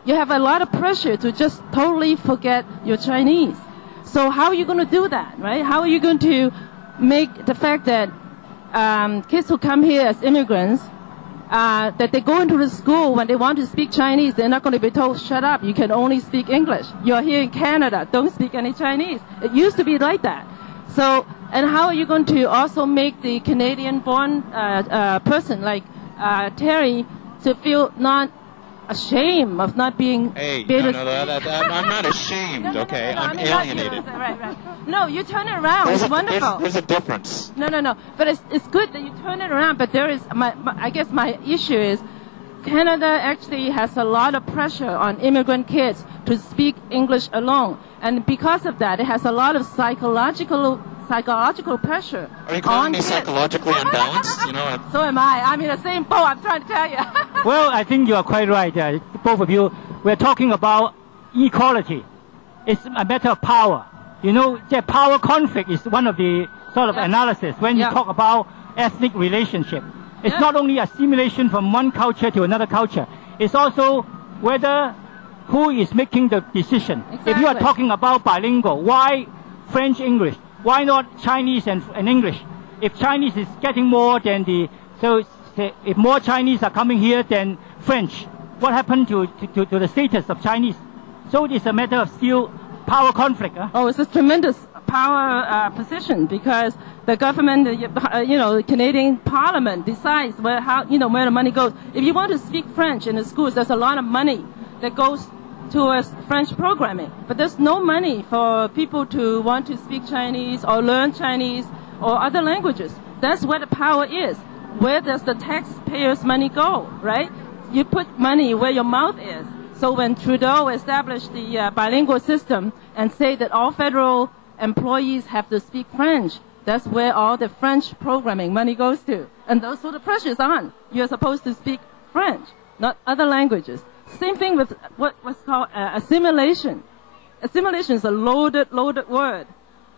You have a lot of pressure to just totally forget your Chinese. So how are you going to do that, right? How are you going to make the fact that kids who come here as immigrants, that they go into the school when they want to speak Chinese, they're not going to be told, shut up, you can only speak English. You're here in Canada, don't speak any Chinese. It used to be like that. So, and how are you going to also make the Canadian-born person like Terry to feel not ashamed of not being Hey, able no, to I'm not ashamed, okay? No, I I'm mean, not you. alienated. Right. No, you turn it around. It's wonderful. There's a difference. No. But it's good that you turn it around. But there is, I guess my issue is, Canada actually has a lot of pressure on immigrant kids to speak English alone. And because of that, it has a lot of psychological pressure. Are you calling on me kids. psychologically unbalanced? You know, So am I. I'm in the same boat, I'm trying to tell you. Well, I think you are quite right, both of you. We're talking about equality. It's a matter of power. You know, the power conflict is one of the sort of analysis when you talk about ethnic relationship. It's not only assimilation from one culture to another culture. It's also whether who is making the decision. Exactly. If you are talking about bilingual, why French-English? Why not Chinese and English? If Chinese is getting more than if more Chinese are coming here than French, what happened to the status of Chinese? So it is a matter of still power conflict. Huh? Oh, it's a tremendous power position because the government, the Canadian Parliament decides where the money goes. If you want to speak French in the schools, there's a lot of money that goes towards French programming. But there's no money for people to want to speak Chinese or learn Chinese or other languages. That's where the power is. Where does the taxpayers' money go, right? You put money where your mouth is. So when Trudeau established the bilingual system and say that all federal employees have to speak French, that's where all the French programming money goes to. And those are the pressures on. You're supposed to speak French, not other languages. Same thing with what's called assimilation. Assimilation is a loaded word.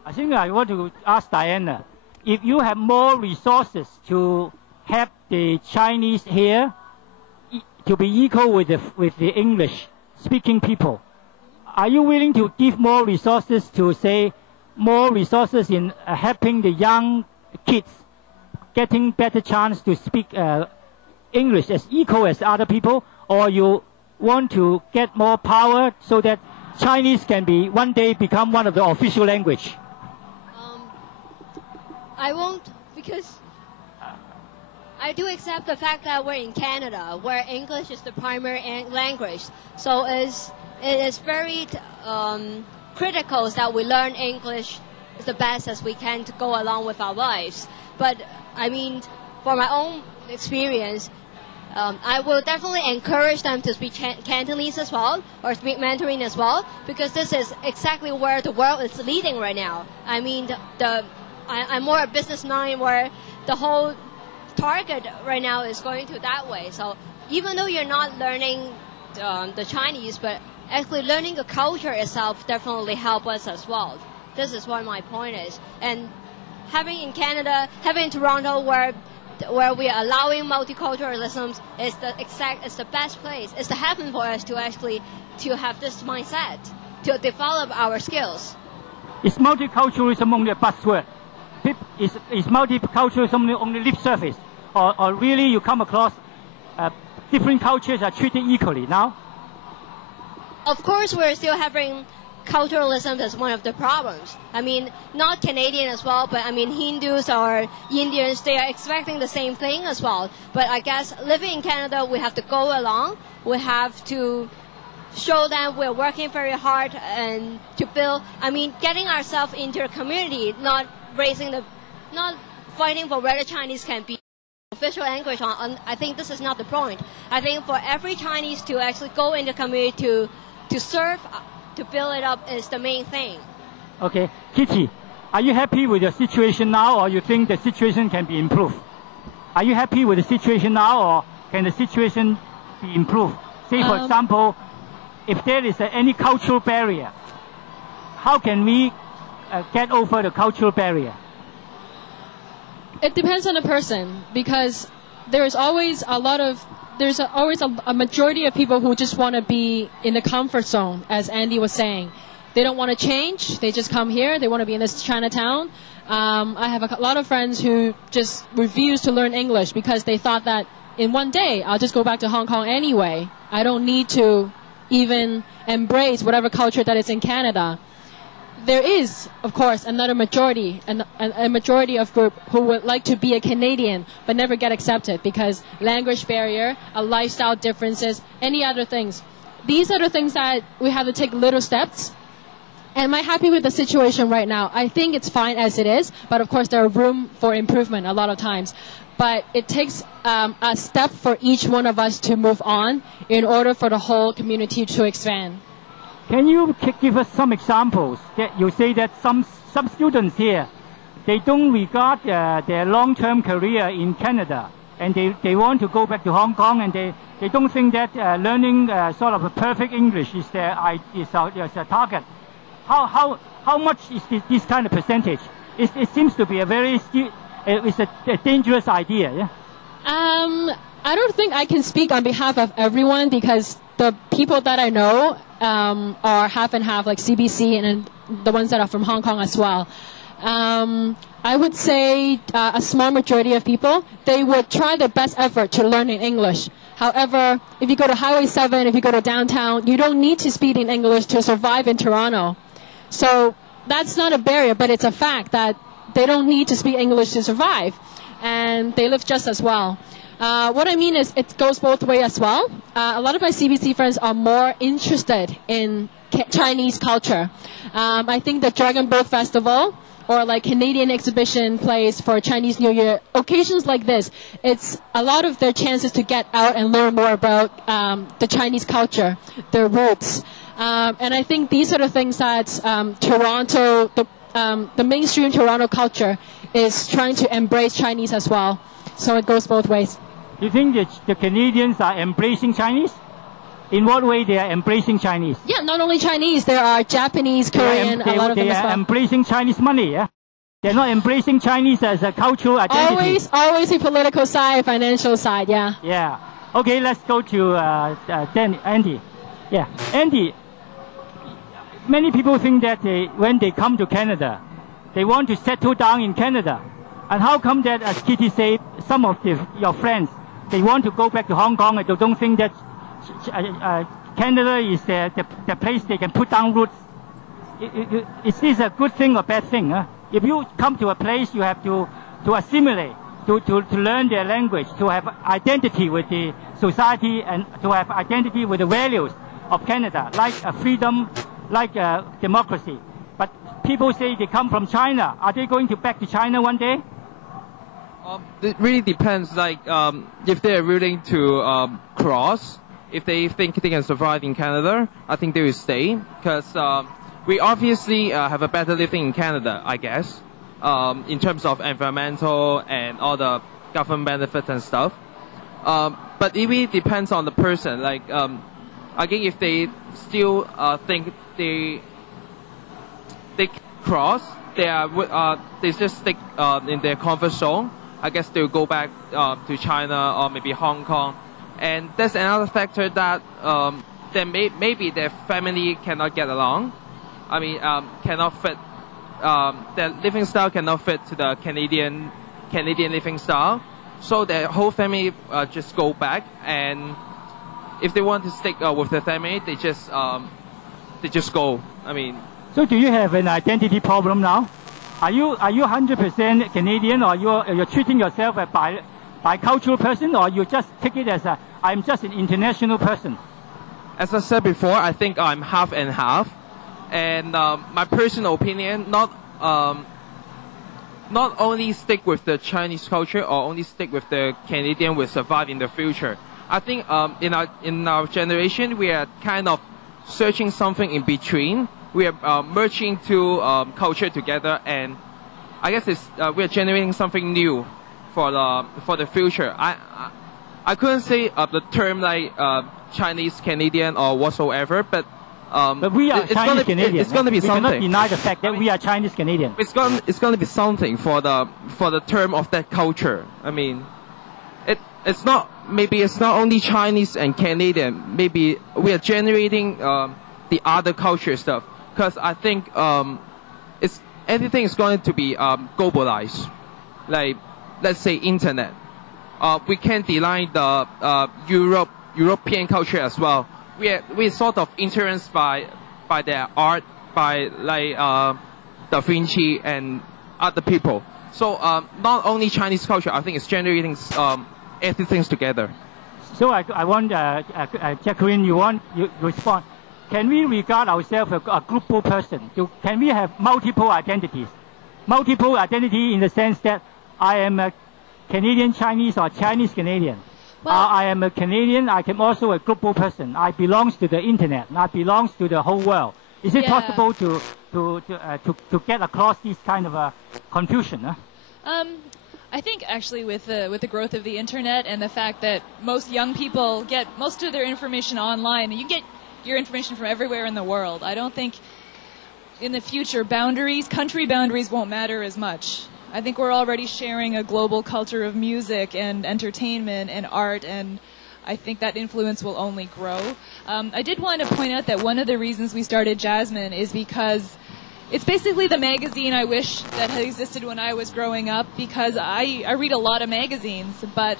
I think I want to ask Diana, if you have more resources to have the Chinese here to be equal with the English-speaking people, are you willing to give more resources to, say, more resources in helping the young kids getting better chance to speak English as equal as other people, or you want to get more power so that Chinese can be one day become one of the official language? I won't, because I do accept the fact that we're in Canada, where English is the primary language. So it is very critical that we learn English the best as we can to go along with our lives. But I mean, for my own experience, I will definitely encourage them to speak Cantonese as well, or speak Mandarin as well, because this is exactly where the world is leading right now. I mean, I'm more a business mind where the whole target right now is going to that way. So even though you're not learning the Chinese, but actually learning the culture itself definitely help us as well. This is what my point is. And having in Canada, having in Toronto, where we are allowing multiculturalism is the best place. It's the heaven for us to actually to have this mindset, to develop our skills. Is multiculturalism only a buzzword? Is multiculturalism only lip service? Or really you come across different cultures are treated equally now? Of course, we're still having culturalism as one of the problems. I mean, not Canadian as well, but I mean Hindus or Indians, they are expecting the same thing as well. But I guess living in Canada, we have to go along. We have to show them we're working very hard and to build, I mean, getting ourselves into a community, not fighting for whether Chinese can be official language. I think this is not the point. I think for every Chinese to actually go in the community to serve, to build it up is the main thing. Okay. Kitty, are you happy with your situation now, or you think the situation can be improved? Are you happy with the situation now, or can the situation be improved? Say, for example, if there is any cultural barrier, how can we get over the cultural barrier? It depends on the person, because there's always a majority of people who just want to be in the comfort zone, as Andy was saying. They don't want to change. They just come here. They want to be in this Chinatown. I have a lot of friends who just refuse to learn English because they thought that in one day I'll just go back to Hong Kong anyway. I don't need to even embrace whatever culture that is in Canada. there is, of course, another majority, a majority of group who would like to be a Canadian but never get accepted because language barrier, lifestyle differences, any other things. These are the things that we have to take little steps. Am I happy with the situation right now? I think it's fine as it is, but of course there are room for improvement a lot of times. But it takes a step for each one of us to move on in order for the whole community to expand. Can you give us some examples that you say that some students here, they don't regard their long-term career in Canada and they want to go back to Hong Kong and they don't think that learning sort of a perfect English is their target. How much is this kind of percentage? It seems to be a very it's a dangerous idea. Yeah. I don't think I can speak on behalf of everyone because the people that I know are half and half, like CBC and the ones that are from Hong Kong as well. I would say a small majority of people, they would try their best effort to learn in English. However, if you go to Highway 7, if you go to downtown, you don't need to speak in English to survive in Toronto. So that's not a barrier, but it's a fact that they don't need to speak English to survive. And they live just as well. What I mean is it goes both ways as well. A lot of my CBC friends are more interested in Chinese culture. I think the Dragon Boat Festival or like Canadian exhibition plays for Chinese New Year, occasions like this, it's a lot of their chances to get out and learn more about the Chinese culture, their roots. And I think these are the things that Toronto, the mainstream Toronto culture is trying to embrace Chinese as well. So it goes both ways. You think that the Canadians are embracing Chinese? In what way they are embracing Chinese? Yeah, not only Chinese. There are Japanese, Korean, a lot of them as well. They are embracing Chinese money, yeah? They're not embracing Chinese as a cultural identity. Always a political side, financial side, yeah. Yeah. Okay, let's go to Andy. Yeah, Andy, many people think that when they come to Canada, they want to settle down in Canada. And how come that, as Kitty said, some of your friends, they want to go back to Hong Kong and they don't think that Canada is the place they can put down roots? Is this a good thing or bad thing? Huh? If you come to a place, you have to assimilate, to learn their language, to have identity with the society and to have identity with the values of Canada, like freedom, like democracy. But people say they come from China. Are they going back to China one day? It really depends. Like if they're willing to cross, if they think they can survive in Canada, I think they will stay because we obviously have a better living in Canada, I guess, in terms of environmental and all the government benefits and stuff. But it really depends on the person. Like again, if they still think they cross, they just stick in their comfort zone. I guess they'll go back to China or maybe Hong Kong. And there's another factor that then maybe their family cannot get along. I mean, cannot fit, their living style cannot fit to the Canadian living style. So their whole family just go back, and if they want to stick with their family, they just go. I mean. So do you have an identity problem now? Are you 100% Canadian, or you're treating yourself as a bicultural person, or you just take it as I'm just an international person? As I said before, I think I'm half and half, and my personal opinion, not only stick with the Chinese culture or only stick with the Canadian will survive in the future. I think in our generation we are kind of searching something in between. We are merging two culture together, and I guess we are generating something new for the future. I couldn't say the term like Chinese Canadian or whatsoever, but we are Chinese Canadian. It's going to be something. We cannot deny the fact that we are Chinese Canadian. It's going to be something for the term of that culture. I mean, it's not only Chinese and Canadian. Maybe we are generating the other culture stuff. Because I think everything is going to be globalized. Like, let's say internet. We can't deny the European culture as well. We're sort of influenced by their art, by like Da Vinci and other people. So not only Chinese culture, I think it's generating everything together. So I want Jacqueline, you respond. Can we regard ourselves as a global person? Can we have multiple identities? Multiple identity in the sense that I am a Canadian Chinese or Chinese Canadian. Well, I am a Canadian. I am also a global person. I belong to the internet. I belong to the whole world. Is it possible to get across this kind of confusion? I think actually with the growth of the internet and the fact that most young people get most of their information online, you get your information from everywhere in the world. I don't think in the future country boundaries won't matter as much. I think we're already sharing a global culture of music and entertainment and art, and I think that influence will only grow. I did want to point out that one of the reasons we started Jasmine is because it's basically the magazine I wish that had existed when I was growing up, because I read a lot of magazines, but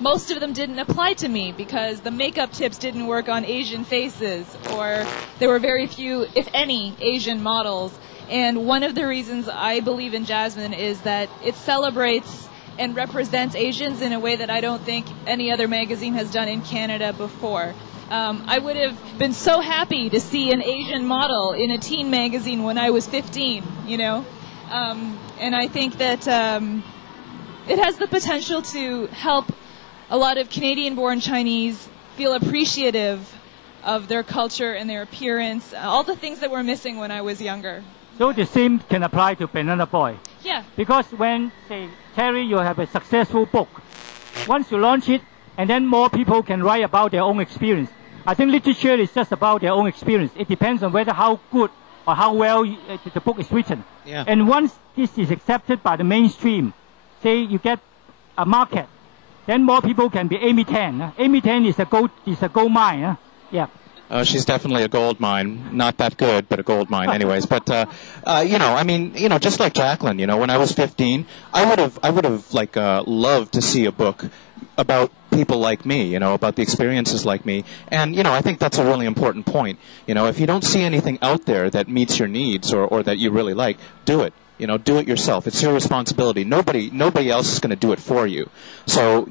most of them didn't apply to me because the makeup tips didn't work on Asian faces, or there were very few, if any, Asian models. And one of the reasons I believe in Jasmine is that it celebrates and represents Asians in a way that I don't think any other magazine has done in Canada before. I would have been so happy to see an Asian model in a teen magazine when I was 15, you know? And I think that it has the potential to help a lot of Canadian-born Chinese feel appreciative of their culture and their appearance, all the things that were missing when I was younger. So the same can apply to Banana Boy. Yeah. Because when, say, Terry, you have a successful book, once you launch it, and then more people can write about their own experience. I think literature is just about their own experience. It depends on whether how good or how well the book is written. Yeah. And once this is accepted by the mainstream, say you get a market, then more people can be Amy Tan. Amy Tan is a gold mine. Yeah. She's definitely a gold mine. Not that good, but a gold mine anyways. But, just like Jacqueline, when I was 15, I would have loved to see a book about people like me, about the experiences like me. And, I think that's a really important point. If you don't see anything out there that meets your needs or that you really like, do it. Do it yourself. It's your responsibility. Nobody else is going to do it for you. So,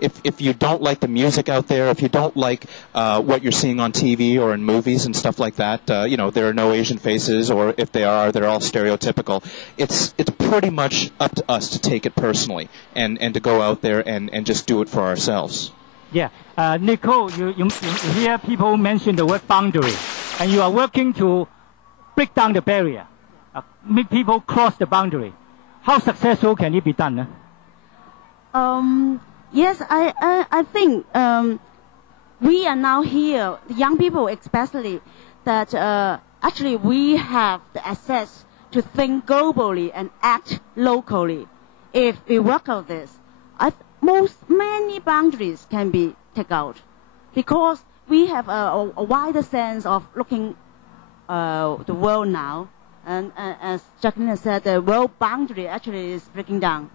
if you don't like the music out there, if you don't like what you're seeing on TV or in movies and stuff like that, there are no Asian faces, or if they are, they're all stereotypical. It's pretty much up to us to take it personally and to go out there and just do it for ourselves. Yeah. Nicole, you hear people mention the word boundary, and you are working to break down the barrier. Make people cross the boundary. How successful can it be done? Yes, I think we are now here, the young people especially, that actually we have the access to think globally and act locally. If we work out this, many boundaries can be taken out, because we have a wider sense of looking the world now. And as Jacqueline has said, the world boundary actually is breaking down,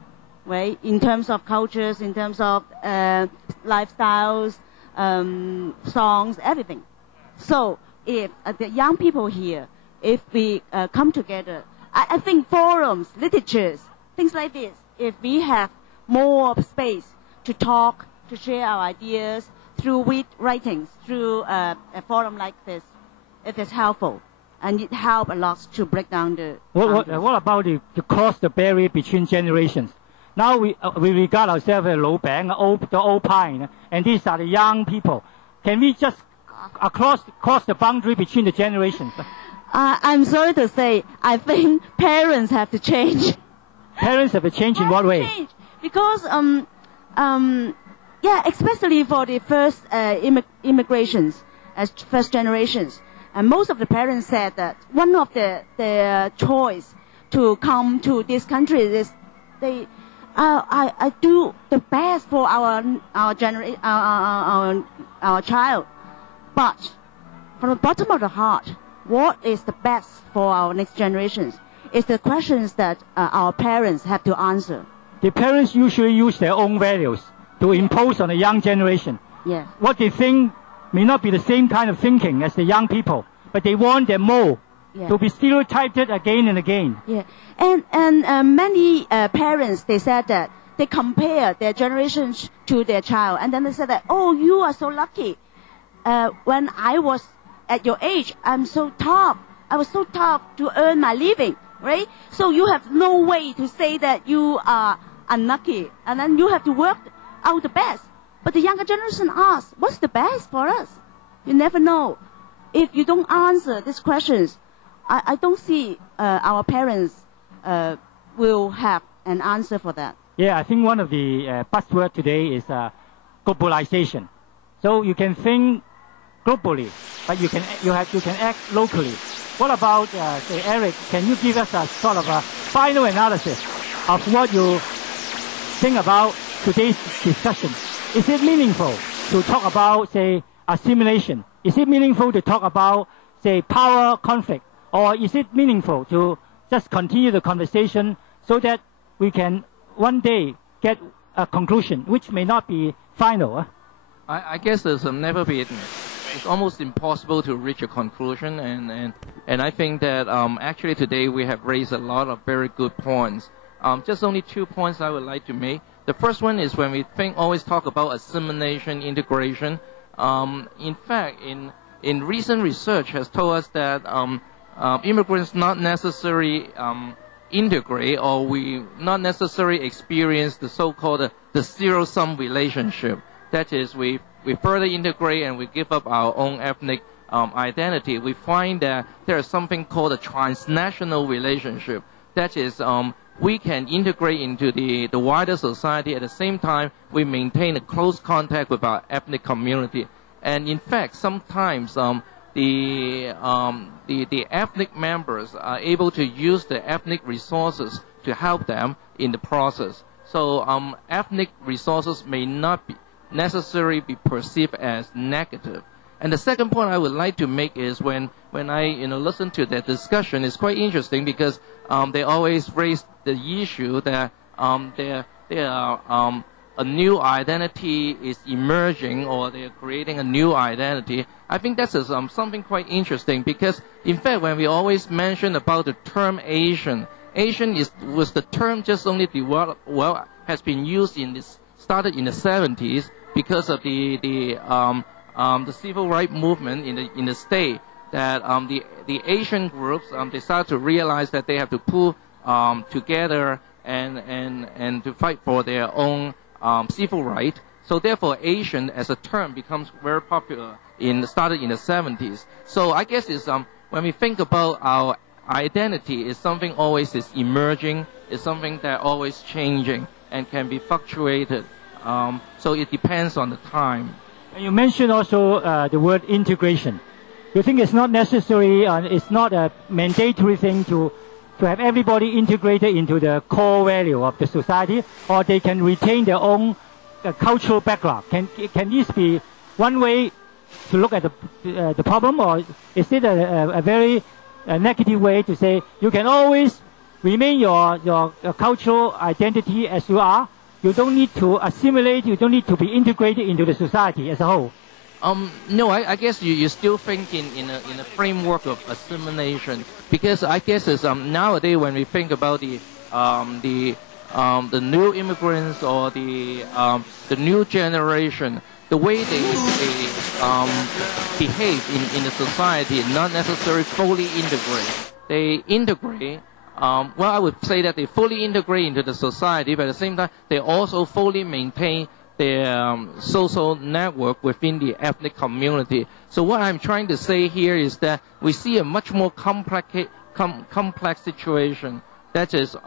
right? In terms of cultures, in terms of lifestyles, songs, everything. So if the young people here, if we come together, I think forums, literatures, things like this, if we have more space to talk, to share our ideas through writings, through a forum like this, it is helpful. And it helps a lot to break down the... What about to cross the barrier between generations? Now we regard ourselves as Lou Bang, the old pine, and these are the young people. Can we just cross the boundary between the generations? I'm sorry to say, I think parents have to change. Parents have to change in what way? Because, especially for the first immigrations, as first generations. And most of the parents said that one of their choice to come to this country is I do the best for our child, but from the bottom of the heart, what is the best for our next generations is the questions that our parents have to answer. The parents usually use their own values to impose on the young generation. Yeah. What they think may not be the same kind of thinking as the young people, but they want their mold Yeah. to be stereotyped again and again. Yeah, and many parents, they said that they compare their generation to their child, and then they said that, oh, you are so lucky. When I was at your age, I was so tough to earn my living, right? So you have no way to say that you are unlucky, and then you have to work out the best. But the younger generation asks, what's the best for us? You never know. If you don't answer these questions, I don't see our parents will have an answer for that. Yeah, I think one of the buzzwords today is globalization. So you can think globally, but you can act locally. What about, say, Eric? Can you give us a sort of a final analysis of what you think about today's discussion? Is it meaningful to talk about, say, assimilation? Is it meaningful to talk about, say, power conflict? Or is it meaningful to just continue the conversation so that we can one day get a conclusion, which may not be final? I guess there's never been. It's almost impossible to reach a conclusion, and I think that actually today we have raised a lot of very good points. Just only 2 points I would like to make. The first one is when we always talk about assimilation, integration. In fact, in recent research has told us that immigrants not necessarily integrate, or we not necessarily experience the so-called the zero-sum relationship. That is, we further integrate and we give up our own ethnic identity. We find that there is something called a transnational relationship. That is, we can integrate into the wider society. At the same time, we maintain a close contact with our ethnic community. And in fact, sometimes the ethnic members are able to use the ethnic resources to help them in the process. So ethnic resources may not necessarily be perceived as negative. And the second point I would like to make is when I listen to that discussion, it's quite interesting because they always raise the issue that a new identity is emerging, or they're creating a new identity. I think that's something quite interesting because, in fact, when we always mention about the term Asian was the term just only has been used started in the 70s because of the civil rights movement in the state, that the Asian groups they started to realize that they have to pull together and to fight for their own civil right. So therefore, Asian as a term becomes very popular started in the 70s. So I guess it's when we think about our identity, is something always is emerging, is something that always changing and can be fluctuated. So it depends on the time. And you mentioned also the word integration. You think it's not necessary, it's not a mandatory thing to have everybody integrated into the core value of the society, or they can retain their own cultural background? Can this be one way to look at the problem, or is it a very negative way to say you can always remain your cultural identity as you are? You don't need to assimilate, you don't need to be integrated into the society as a whole. No, I guess you still think in a framework of assimilation, because I guess it's nowadays when we think about the new immigrants or the new generation, the way they behave in the society, not necessarily fully integrate. They integrate. Well, I would say that they fully integrate into the society, but at the same time, they also fully maintain their social network within the ethnic community. So what I'm trying to say here is that we see a much more complex situation. That is,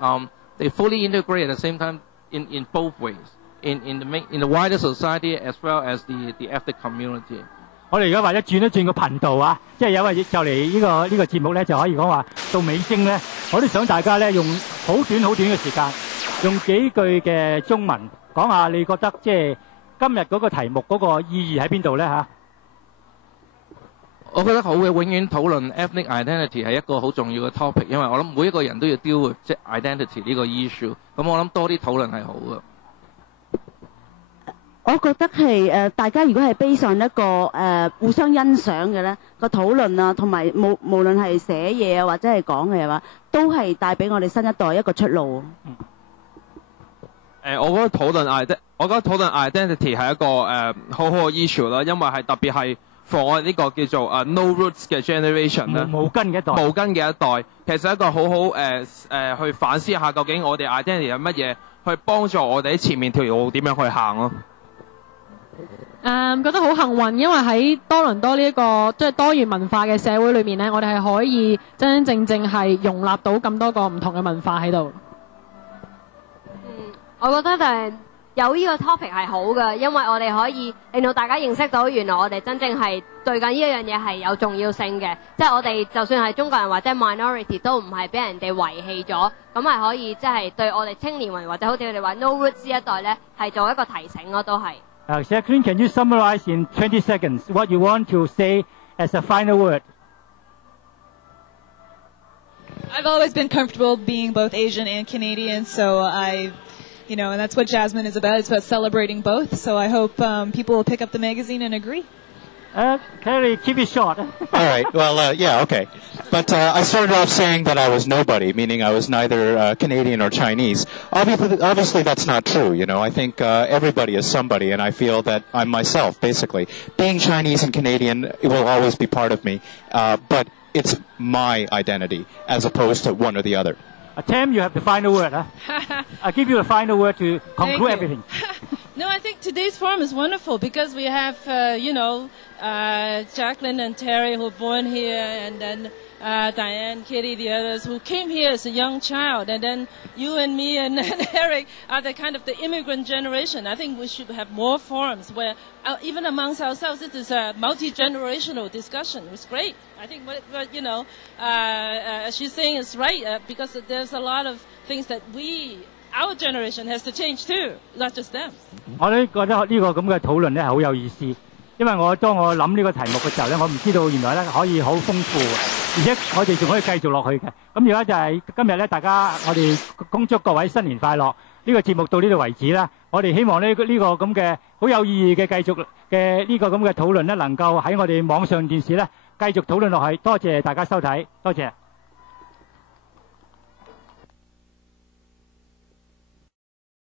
they fully integrate at the same time in both ways, in the wider society as well as the ethnic community. 我哋而家或者轉一轉個頻道啊，即係因為就嚟呢個節目咧，就可以講話到尾聲咧，我都想大家咧用好短嘅時間，用幾句嘅中文講下你覺得即係今日嗰個題目嗰個意義喺邊度咧嚇？我覺得好嘅，永遠討論 ethnic identity 係一個好重要嘅 topic， 因為我諗每一個人都要 deal with 即係 identity 呢個 issue， 咁我諗多啲討論係好嘅。我覺得係大家如果係based on一個互相欣賞嘅咧個討論啊，同埋無論係寫嘢啊或者係講嘅話，都係帶俾我哋新一代一個出路。我覺得討論 identity 係一個好好嘅 issue 啦，因為係特別係 for 我呢個叫做no roots 嘅 generation 咧，無根嘅一代，其實一個好好去反思一下究竟我哋 identity 係乜嘢，去幫助我哋喺前面條路點樣去行咯。覺得好幸運，因為喺多倫多呢一個即係多元文化嘅社會裏面咧，我哋係可以真真正正係容納到咁多個唔同嘅文化喺度。我覺得有呢個 topic 係好嘅，因為我哋可以令到大家認識到原來我哋真正係對緊呢一樣嘢係有重要性嘅，即係我哋就算係中國人或者 minority 都唔係俾人哋遺棄咗，咁係可以即係對我哋青年人或者好似佢哋話 no roots 呢一代咧係做一個提醒咯，都係。Jacqueline, can you summarize in 20 seconds what you want to say as a final word? I've always been comfortable being both Asian and Canadian, so and that's what Jasmine is about. It's about celebrating both. So I hope people will pick up the magazine and agree. Kerry, keep it short. All right. Well, yeah, okay. But I started off saying that I was nobody, meaning I was neither Canadian or Chinese. Obviously, that's not true. I think everybody is somebody, and I feel that I'm myself, basically. Being Chinese and Canadian, it will always be part of me, but it's my identity as opposed to one or the other. Tam, you have the final word. Huh? I'll give you the final word to conclude everything. No, I think today's forum is wonderful because we have, Jacqueline and Terry who were born here, and then Diane, Kitty, the others who came here as a young child, and then you and me and Eric are the kind of the immigrant generation. I think we should have more forums where, even amongst ourselves, it is a multi-generational discussion. It's great. I think as she's saying is right because there's a lot of things that our generation has to change too, not just them. 我都覺得呢個咁嘅討論咧係好有意思，因為當我諗呢個題目嘅時候咧，我唔知道原來咧可以好豐富嘅，而且我哋仲可以繼續落去嘅。咁而家就係今日咧，大家我哋恭祝各位新年快樂。呢個節目到呢度為止啦。我哋希望呢個咁嘅好有意義嘅繼續嘅呢個咁嘅討論咧，能夠喺我哋網上電視咧繼續討論落去。多謝大家收睇，多謝。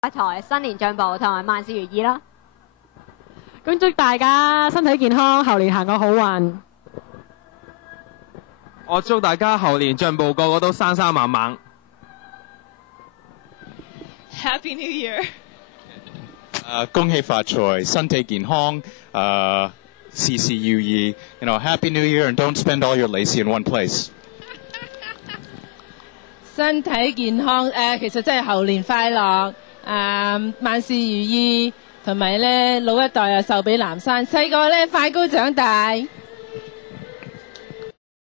發財，新年進步，同埋萬事如意啦！恭祝大家身體健康，後年行個好運。我祝大家後年進步，個個都生生猛猛。Happy New Year！ 恭喜發財，身體健康，事事如意。Happy New Year and don't spend all your lacy in one place。身體健康，其實真係後年快樂，萬事如意，同埋咧老一代啊壽比南山，細個咧快高長大。